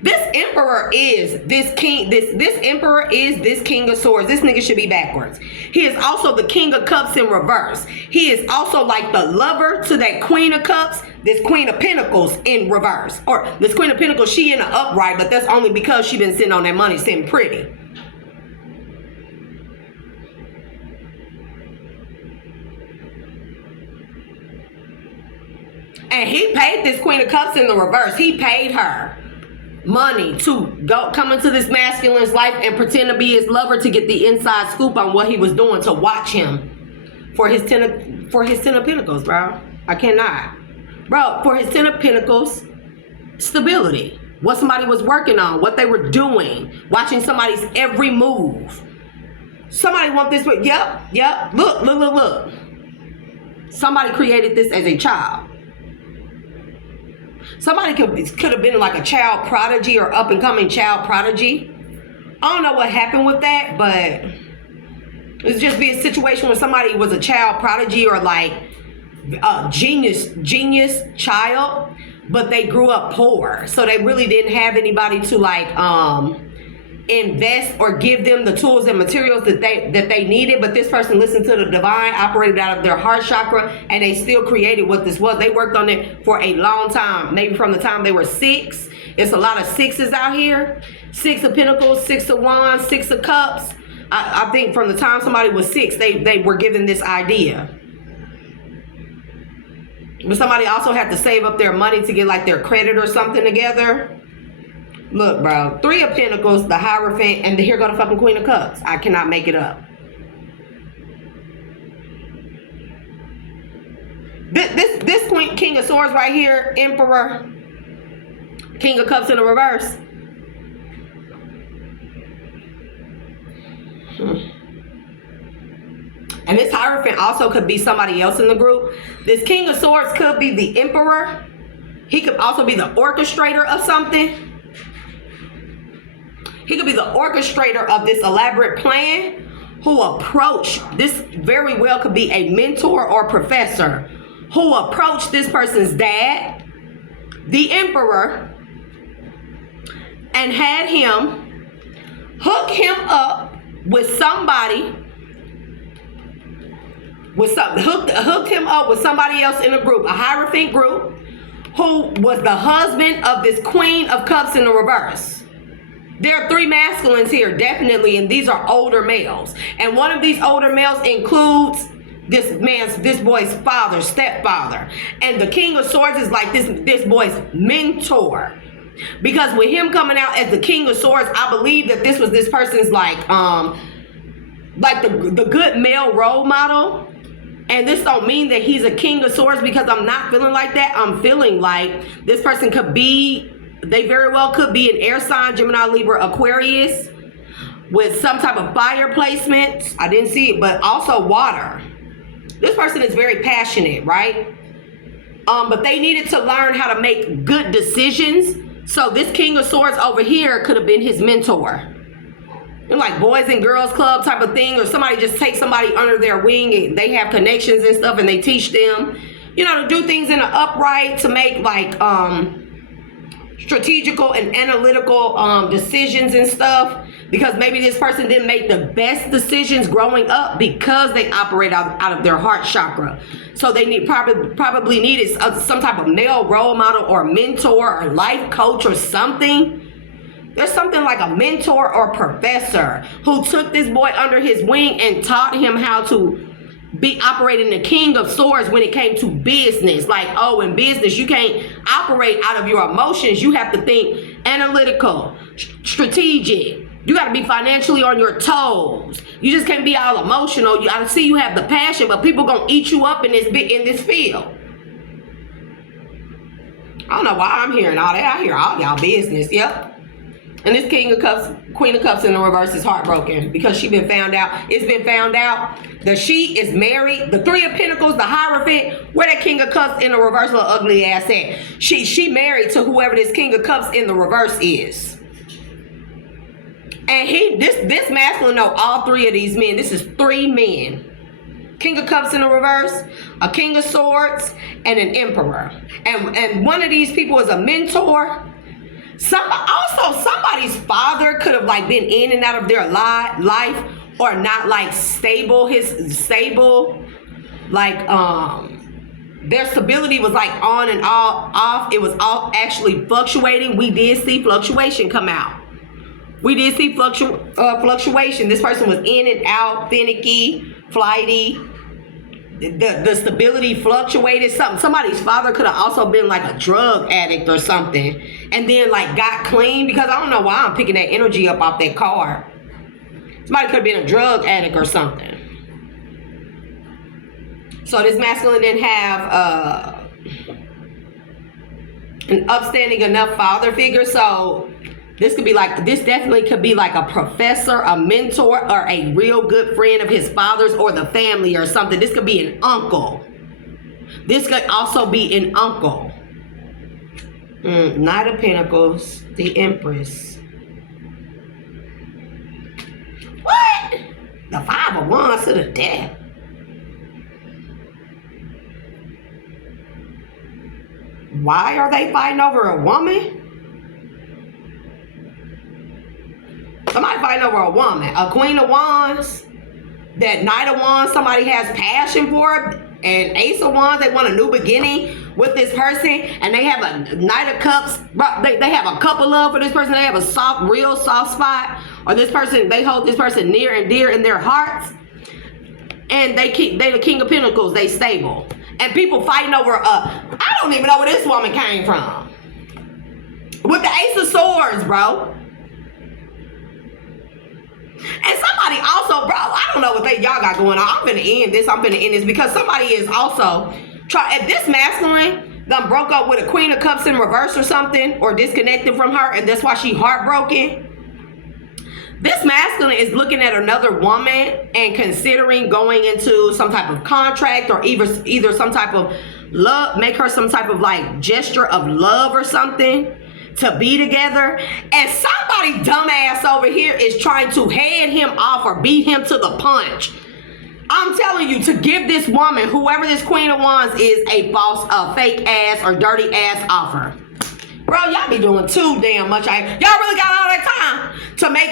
This Emperor is this king. This Emperor is this King of Swords. This nigga should be backwards. He is also the King of Cups in reverse. He is also like the lover to that Queen of Cups. This Queen of Pentacles in reverse. Or this Queen of Pentacles, she in the upright, but that's only because she been sitting on that money sitting pretty. And he paid this Queen of Cups in the reverse. He paid her money to come into this masculine's life and pretend to be his lover to get the inside scoop on what he was doing, to watch him for his ten of Pentacles, bro. I cannot. Bro, for his 10 of Pentacles, stability. What somebody was working on, what they were doing, watching somebody's every move. Somebody want this, yep. Look. Somebody created this as a child. Somebody could have been like a child prodigy or up and coming child prodigy. I don't know what happened with that, but it's just be a situation where somebody was a child prodigy or like a genius child, but they grew up poor, so they really didn't have anybody to like invest or give them the tools and materials that they needed. But this person listened to the divine, operated out of their heart chakra, and they still created what this was. They worked on it for a long time, maybe from the time they were 6. It's a lot of 6s out here. 6 of Pentacles, 6 of Wands, 6 of Cups. I think from the time somebody was 6, they were given this idea. But somebody also had to save up their money to get like their credit or something together. Look, bro. 3 of Pentacles, the Hierophant, and here go the fucking Queen of Cups. I cannot make it up. This King of Swords right here, Emperor, King of Cups in the reverse. And this Hierophant also could be somebody else in the group. This King of Swords could be the Emperor. He could also be the orchestrator of something. He could be the orchestrator of this elaborate plan, who approached, this very well could be a mentor or professor, who approached this person's dad, the Emperor, and had him hook him up with somebody, hooked him up with somebody else in a group, a Hierophant group, who was the husband of this Queen of Cups in the reverse. There are 3 masculines here, definitely, and these are older males. And one of these older males includes this boy's father, stepfather. And the King of Swords is like this boy's mentor. Because with him coming out as the King of Swords, I believe that this was this person's like the good male role model. And this don't mean that he's a King of Swords, because I'm not feeling like that. I'm feeling like this person could be, they very well could be an air sign, Gemini, Libra, Aquarius, with some type of fire placement. I didn't see it, but also water. This person is very passionate, right? But they needed to learn how to make good decisions. So this King of Swords over here could have been his mentor. Like Boys and Girls Club type of thing, or somebody just takes somebody under their wing and they have connections and stuff, and they teach them, you know, to do things in an upright, to make like strategical and analytical decisions and stuff, because maybe this person didn't make the best decisions growing up because they operate out of their heart chakra. So they probably needed some type of male role model or mentor or life coach or something. There's something like a mentor or professor who took this boy under his wing and taught him how to be operating the King of Swords when it came to business. Like, oh, in business, you can't operate out of your emotions. You have to think analytical, strategic. You got to be financially on your toes. You just can't be all emotional. I see you have the passion, but people gonna eat you up in this field. I don't know why I'm hearing all that. I hear all y'all business. Yep. And this King of Cups, Queen of Cups in the reverse is heartbroken because it's been found out that she is married. The Three of Pentacles, the Hierophant, where that King of Cups in the reverse little ugly ass at. She married to whoever this King of Cups in the reverse is. And this masculine know all three of these men. This is three men. King of Cups in the reverse, a King of Swords, and an Emperor. And one of these people is a mentor. Somebody's father could have like been in and out of their life or not like stable. Their stability was like on and off. It was all actually fluctuating. We did see fluctuation come out. We did see fluctuation. This person was in and out, finicky, flighty. The stability fluctuated. Somebody's father could have also been like a drug addict or something, and then like got clean, because I don't know why I'm picking that energy up off that card. Somebody could have been a drug addict or something. So this masculine didn't have an upstanding enough father figure. So this definitely could be like a professor, a mentor, or a real good friend of his father's or the family or something. This could be an uncle. This could also be an uncle. Knight of Pentacles, the Empress. What? The Five of Wands to the death. Why are they fighting over a woman? Somebody fighting over a woman. A Queen of Wands. That Knight of Wands, somebody has passion for it. And Ace of Wands, they want a new beginning with this person. And they have a Knight of Cups. They have a couple love for this person. They have a real soft spot. Or this person, they hold this person near and dear in their hearts. And they the King of Pentacles, they stable. And people fighting over I don't even know where this woman came from. With the Ace of Swords, bro. And somebody also, bro, I don't know what y'all got going on. I'm finna end this because somebody is also if this masculine done broke up with a Queen of Cups in reverse or something, or disconnected from her, and that's why she heartbroken. This masculine is looking at another woman and considering going into some type of contract, or either some type of love, make her some type of like gesture of love or something, to be together. And somebody dumbass over here is trying to head him off or beat him to the punch. I'm telling you, to give this woman, whoever this Queen of Wands is, a fake ass or dirty ass offer. Bro, y'all be doing too damn much. Y'all really got all that time to make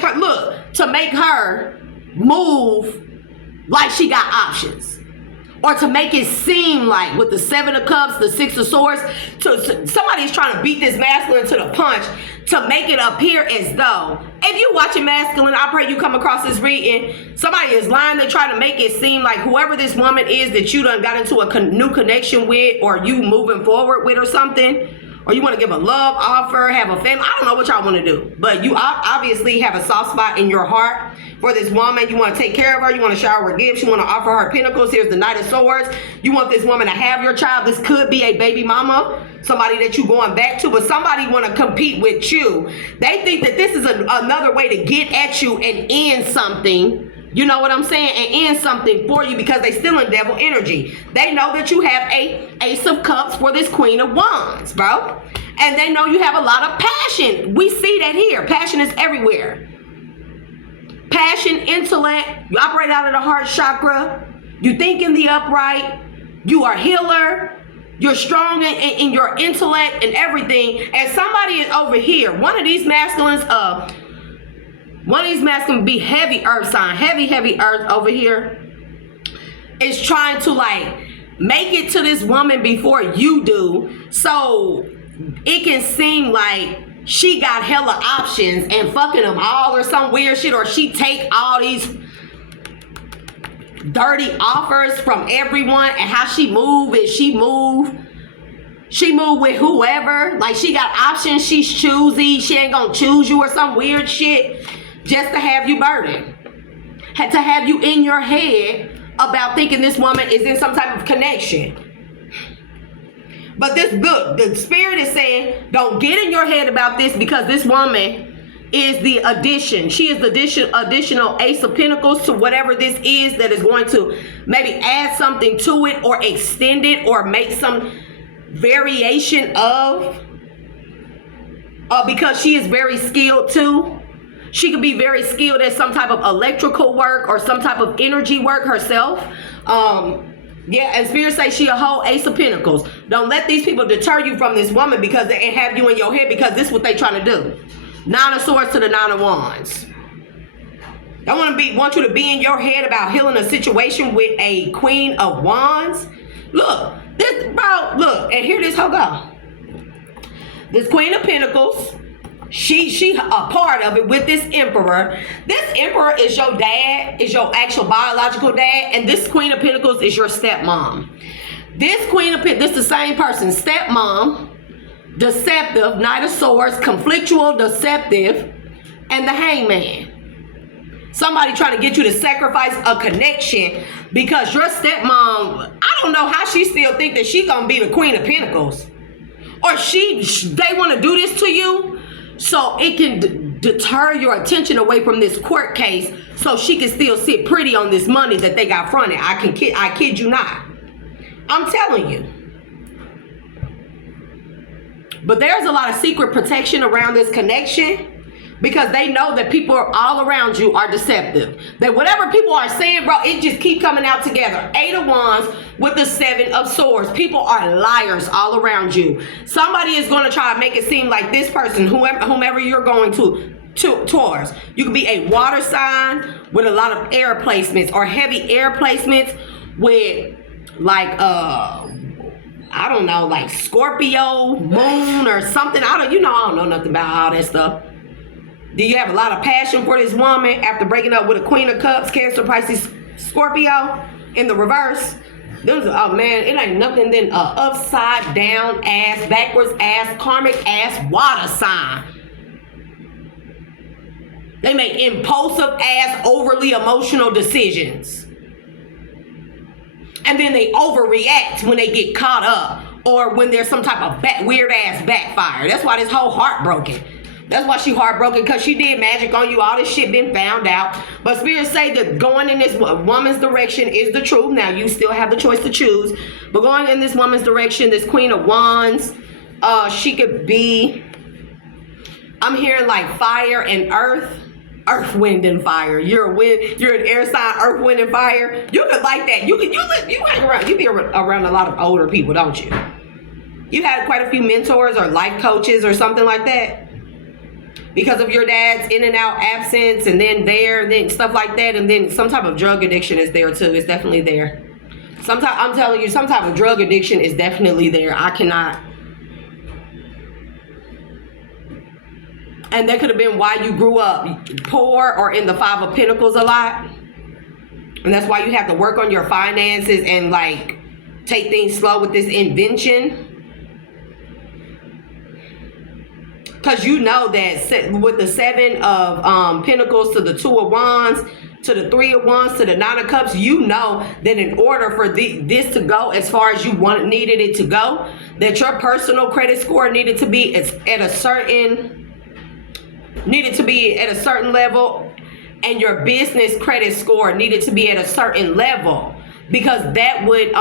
her move like she got options. Or to make it seem like with the Seven of Cups, the Six of Swords, somebody's trying to beat this masculine to the punch to make it appear as though, if you watching masculine, I pray you come across this reading, somebody is lying. They're trying to make it seem like whoever this woman is that you done got into a new connection with, or you moving forward with or something, or you want to give a love offer, have a family. I don't know what y'all want to do, but you obviously have a soft spot in your heart for this woman. You want to take care of her. You want to shower her gifts. You want to offer her pentacles. Here's the Knight of Swords. You want this woman to have your child. This could be a baby mama, somebody that you're going back to, but somebody want to compete with you. They think that this is another way to get at you and end something. You know what I'm saying? And end something for you, because they still in devil energy. They know that you have a Ace of Cups for this Queen of Wands, bro. And they know you have a lot of passion. We see that here. Passion is everywhere. Passion, intellect. You operate out of the heart chakra. You think in the upright. You are a healer. You're strong in your intellect and everything. And somebody is over here. One of these masculines, be heavy earth sign, heavy earth over here, is trying to like make it to this woman before you do, so it can seem like she got hella options and fucking them all or some weird shit, or she take all these dirty offers from everyone. And how she move is she move with whoever, like she got options, she's choosy, she ain't gonna choose you or some weird shit just to have you burdened, to have you in your head about thinking this woman is in some type of connection. But the spirit is saying, don't get in your head about this, because this woman is the addition. She is the additional Ace of Pentacles to whatever this is that is going to maybe add something to it or extend it or make some variation of, because she is very skilled too. She could be very skilled at some type of electrical work or some type of energy work herself. Yeah, and Spirit say she a whole Ace of Pentacles. Don't let these people deter you from this woman because they have you in your head, because this is what they trying to do. Nine of Swords to the Nine of Wands. I want you to be in your head about healing a situation with a Queen of Wands. Look, and here this hoe go. This Queen of Pentacles, she a part of it with this Emperor. This Emperor is your dad, is your actual biological dad, and this Queen of Pentacles is your stepmom. This Queen of Pentacles, this the same person, stepmom, deceptive, Knight of Swords, conflictual, deceptive, and the Hangman. Somebody trying to get you to sacrifice a connection because your stepmom, I don't know how she still think that she gonna be the Queen of Pentacles. Or they want to do this to you so it can deter your attention away from this court case so she can still sit pretty on this money that they got fronted. I kid you not. I'm telling you. But there's a lot of secret protection around this connection because they know that people all around you are deceptive. That whatever people are saying, bro, it just keep coming out together. Eight of Wands with the Seven of Swords. People are liars all around you. Somebody is going to try to make it seem like this person, whomever you're going towards. You could be a water sign with a lot of air placements or heavy air placements with like I don't know, like Scorpio moon or something. I don't know nothing about all that stuff. Do you have a lot of passion for this woman after breaking up with a Queen of Cups, Cancer, Pisces, Scorpio in the reverse? Oh man, it ain't nothing than upside down ass, backwards ass, karmic ass water sign. They make impulsive ass, overly emotional decisions. And then they overreact when they get caught up or when there's some type of weird ass backfire. That's why this whole heartbroken. That's why she heartbroken, because she did magic on you. All this shit been found out. But Spirit say that going in this woman's direction is the truth. Now, you still have the choice to choose. But going in this woman's direction, this Queen of Wands, she could be, I'm hearing like fire and earth. Earth, wind, and fire. You're an air sign, earth, wind, and fire. You could like that. You hang around. You be around a lot of older people, don't you? You had quite a few mentors or life coaches or something like that. Because of your dad's in and out absence, and then then stuff like that, and then some type of drug addiction is there too. It's definitely there. I'm telling you, some type of drug addiction is definitely there. I cannot. And that could have been why you grew up poor or in the Five of Pentacles a lot. And that's why you have to work on your finances and like take things slow with this invention. Because you know that with the Seven of Pentacles to the Two of Wands, to the Three of Wands, to the Nine of Cups, you know that in order for this to go as far as you needed it to go, that your personal credit score needed to be at a certain level, and your business credit score needed to be at a certain level, because that would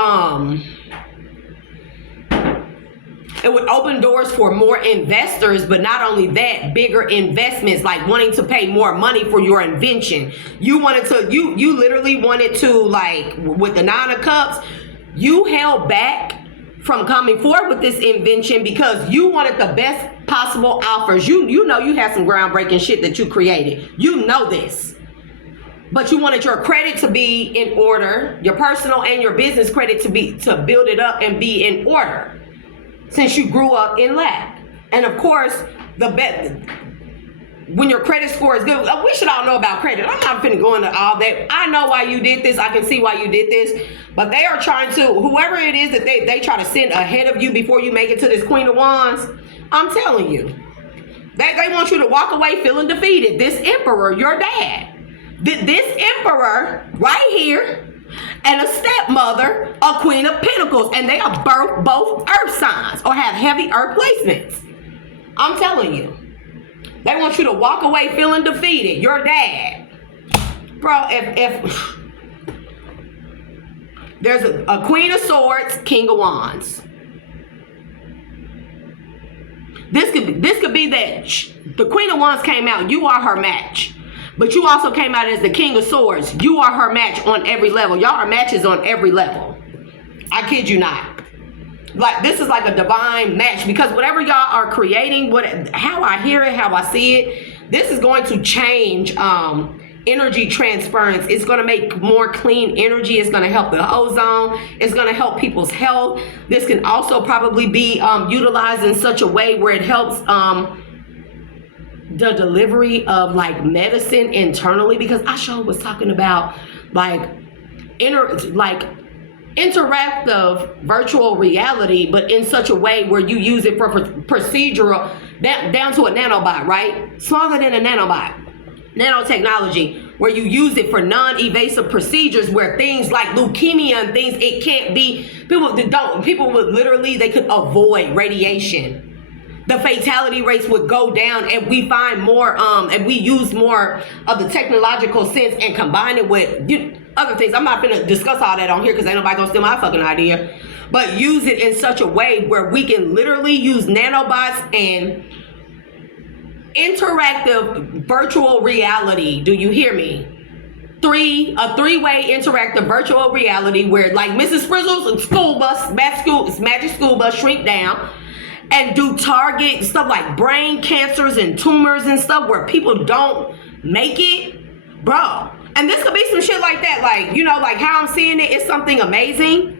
it would open doors for more investors. But not only that, bigger investments, like wanting to pay more money for your invention. You literally wanted to, like with the Nine of Cups, you held back from coming forward with this invention because you wanted the best possible offers. You know you had some groundbreaking shit that you created. You know this. But you wanted your credit to be in order, your personal and your business credit to build it up and be in order, since you grew up in lack. And of course, when your credit score is good, we should all know about credit. I'm not finna go into all that. I know why you did this. I can see why you did this. But they are trying to, whoever it is that they try to send ahead of you before you make it to this Queen of Wands, I'm telling you, they want you to walk away feeling defeated. This Emperor, your dad, this Emperor right here, and a stepmother, a Queen of Pentacles, and they are both earth signs or have heavy earth placements. I'm telling you. They want you to walk away feeling defeated. Your dad. Bro, if there's a Queen of Swords, King of Wands. This could be that the Queen of Wands came out. You are her match. But you also came out as the King of Swords. You are her match on every level. Y'all are matches on every level. I kid you not. Like, this is like a divine match, because whatever y'all are creating, how I hear it, how I see it, this is going to change energy transference. It's going to make more clean energy. It's going to help the ozone. It's going to help people's health. This can also probably be utilized in such a way where it helps the delivery of like medicine internally, because I sure was talking about like interactive virtual reality, but in such a way where you use it for procedural, down to a nanobot, right? Smaller than a nanobot. Nanotechnology, where you use it for non-evasive procedures, where things like leukemia and things, it can't be, people would literally, they could avoid radiation. The fatality rates would go down, and we find more, and we use more of the technological sense and combine it with other things. I'm not gonna discuss all that on here because ain't nobody gonna steal my fucking idea. But use it in such a way where we can literally use nanobots and interactive virtual reality. Do you hear me? A three-way interactive virtual reality where, like Mrs. Frizzle's school bus, magic school bus, shrink down and do target stuff like brain cancers and tumors and stuff where people don't make it, bro. And this could be some shit like that, like, like how I'm seeing it is something amazing.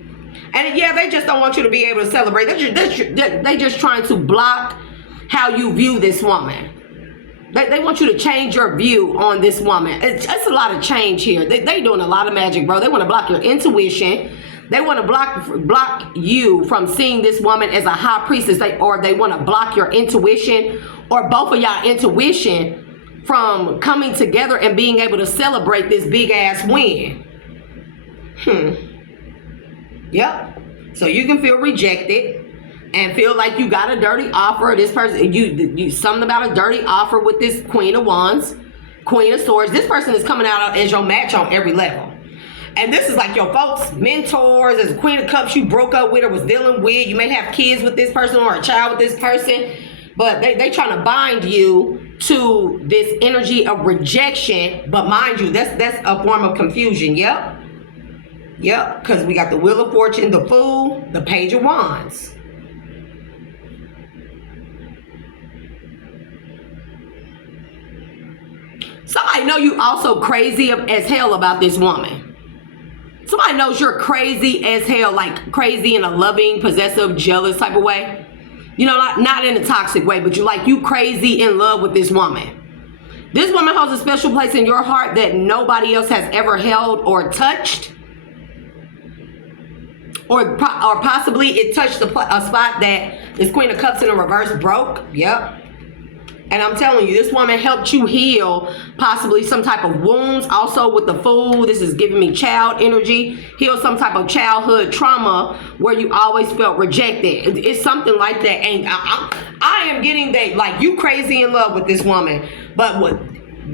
And yeah, they just don't want you to be able to celebrate. They just trying to block how you view this woman. They want you to change your view on this woman. It's a lot of change here. They doing a lot of magic, bro. They want to block your intuition. They want to block you from seeing this woman as a high priestess. Or they want to block your intuition, or both of y'all intuition, from coming together and being able to celebrate this big ass win. Yep. So you can feel rejected and feel like you got a dirty offer. This person, you something about a dirty offer with this Queen of Wands, Queen of Swords. This person is coming out as your match on every level. And this is like your folks, mentors, as a Queen of Cups you broke up with or was dealing with. You may have kids with this person or a child with this person, but they trying to bind you to this energy of rejection. But mind you, that's a form of confusion. Yep, because we got the Wheel of Fortune, the Fool, the Page of Wands. Somebody know you also crazy as hell about this woman. Somebody knows you're crazy as hell, like crazy in a loving, possessive, jealous type of way. Not in a toxic way, but you crazy in love with this woman. This woman holds a special place in your heart that nobody else has ever held or touched. Or possibly it touched a spot that this Queen of Cups in the reverse broke. Yep. And I'm telling you, this woman helped you heal possibly some type of wounds. Also with the Fool, this is giving me child energy. Heal some type of childhood trauma where you always felt rejected. It's something like that. And I am getting that, like, you crazy in love with this woman. But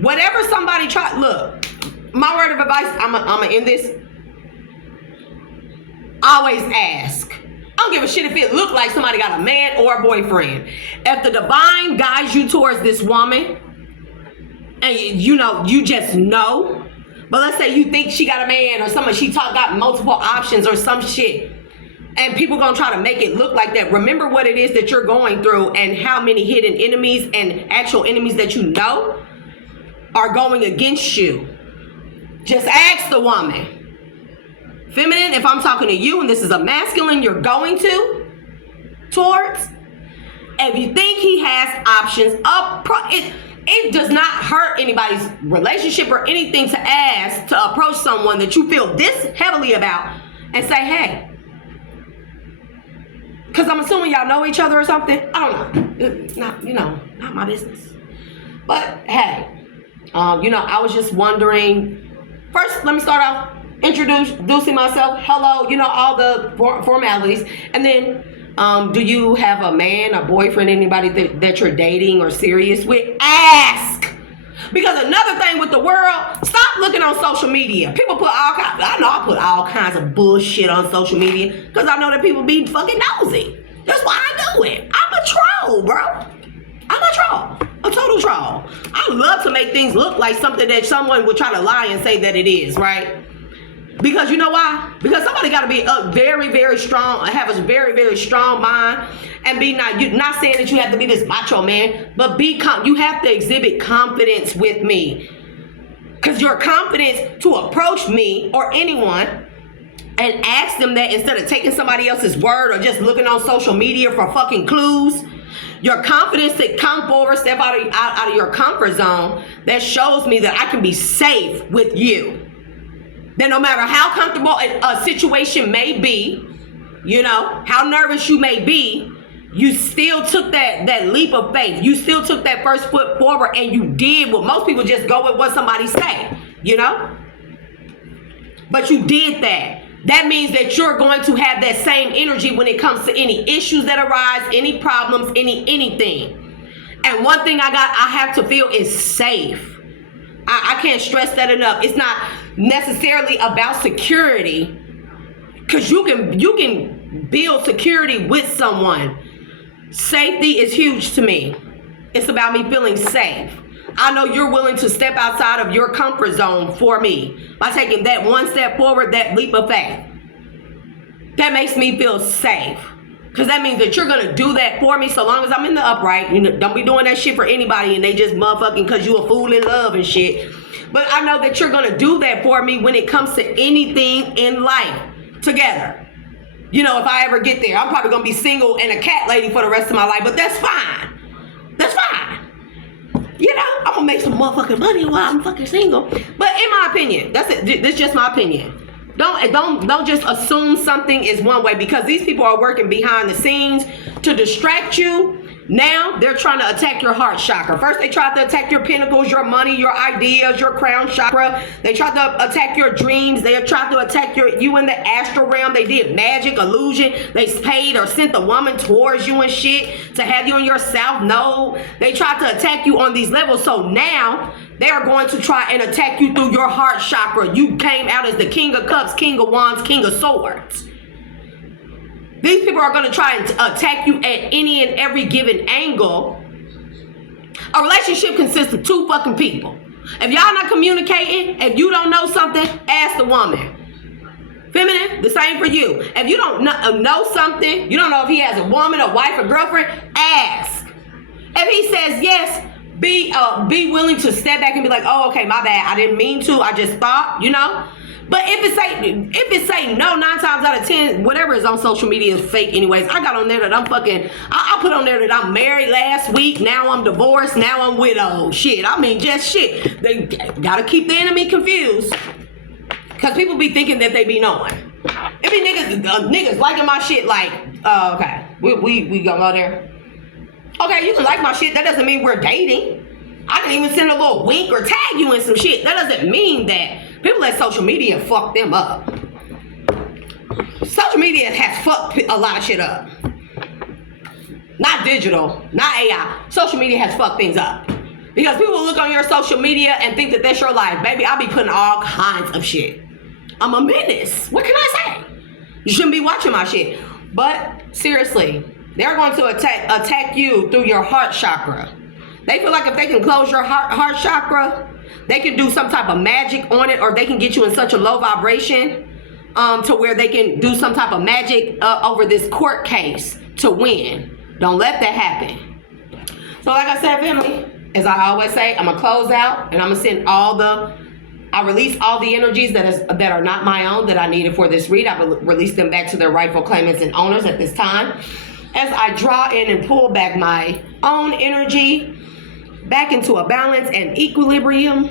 whatever somebody try, look, my word of advice, I'm going to end this. Always ask. I don't give a shit if it looked like somebody got a man or a boyfriend. If the divine guides you towards this woman, and you just know, but let's say you think she got a man or something, she got multiple options or some shit, and people gonna try to make it look like that. Remember what it is that you're going through and how many hidden enemies and actual enemies that you know are going against you. Just ask the woman. Feminine, if I'm talking to you and this is a masculine you're going towards, if you think he has options, it does not hurt anybody's relationship or anything to ask to approach someone that you feel this heavily about and say, hey. Because I'm assuming y'all know each other or something. I don't know. It's not, not my business. But hey, I was just wondering. First, let me start off introducing myself. Hello, all the formalities. And then Do you have a man, a boyfriend, anybody that you're dating or serious with? Ask. Because another thing with the world, stop looking on social media. People put all kinds, I know I put all kinds of bullshit on social media because I know that people be fucking nosy. That's why I do it. I'm a troll, bro. I'm a troll. A total troll. I love to make things look like something that someone would try to lie and say that it is, right? Because you know why? Because somebody got to be very, very strong, have a very, very strong mind, and be not saying that you have to be this macho man, but you have to exhibit confidence with me. Because your confidence to approach me or anyone and ask them that instead of taking somebody else's word or just looking on social media for fucking clues, your confidence to come forward, step out of your comfort zone, that shows me that I can be safe with you. That no matter how comfortable a situation may be, you know, how nervous you may be, you still took that leap of faith. You still took that first foot forward and you did what most people just go with what somebody say, you know? But you did that. That means that you're going to have that same energy when it comes to any issues that arise, any problems, anything. And one thing I have to feel is safe. I can't stress that enough. It's not necessarily about security, because you can build security with someone. Safety is huge to me. It's about me feeling safe. I know you're willing to step outside of your comfort zone for me by taking that one step forward, that leap of faith. That makes me feel safe. Because that means that you're going to do that for me so long as I'm in the upright. You know, don't be doing that shit for anybody and they just motherfucking because you a fool in love and shit. But I know that you're going to do that for me when it comes to anything in life together. You know, if I ever get there, I'm probably going to be single and a cat lady for the rest of my life. But that's fine. That's fine. You know, I'm going to make some motherfucking money while I'm fucking single. But in my opinion, that's it. This is just my opinion. Don't just assume something is one way, because these people are working behind the scenes to distract you. Now they're trying to attack your heart chakra. First they tried to attack your pinnacles, your money, your ideas, your crown chakra. They tried to attack your dreams. They tried to attack you in the astral realm. They did magic, illusion. They paid or sent a woman towards you and shit to have you in your south node. They tried to attack you on these levels. So now they are going to try and attack you through your heart chakra. You came out as the King of Cups, King of Wands, King of Swords. These people are going to try and attack you at any and every given angle. A relationship consists of two fucking people. If y'all not communicating, if you don't know something, ask the woman. Feminine, the same for you. If you don't know something, you don't know if he has a woman, a wife, a girlfriend, ask. If he says yes, be willing to step back and be like, oh, okay, my bad. I didn't mean to. I just thought, you know. But if it say no, 9 times out of 10, whatever is on social media is fake anyways. I got on there that I'm fucking, I put on there that I'm married last week. Now I'm divorced. Now I'm widowed. Shit. I mean, just shit. They gotta keep the enemy confused. Because people be thinking that they be knowing. It be niggas liking my shit like, okay, we gonna go there. Okay, you can like my shit. That doesn't mean we're dating. I can even send a little wink or tag you in some shit. That doesn't mean that. People let social media fuck them up. Social media has fucked a lot of shit up. Not digital, not AI. Social media has fucked things up. Because people look on your social media and think that that's your life. Baby, I'll be putting all kinds of shit. I'm a menace. What can I say? You shouldn't be watching my shit. But seriously, they're going to attack you through your heart chakra. They feel like if they can close your heart chakra, they can do some type of magic on it, or they can get you in such a low vibration to where they can do some type of magic over this court case to win. Don't let that happen. So like I said, family, as I always say, I'm going to close out and I'm going to send I release all the energies that are not my own that I needed for this read. I release them back to their rightful claimants and owners at this time. As I draw in and pull back my own energy back into a balance and equilibrium.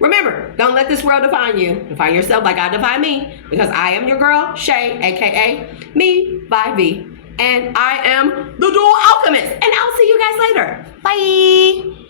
Remember, don't let this world define you. Define yourself like I define me, because I am your girl, Shay, aka me by V, and I am the Dual Alchemist. And I'll see you guys later. Bye.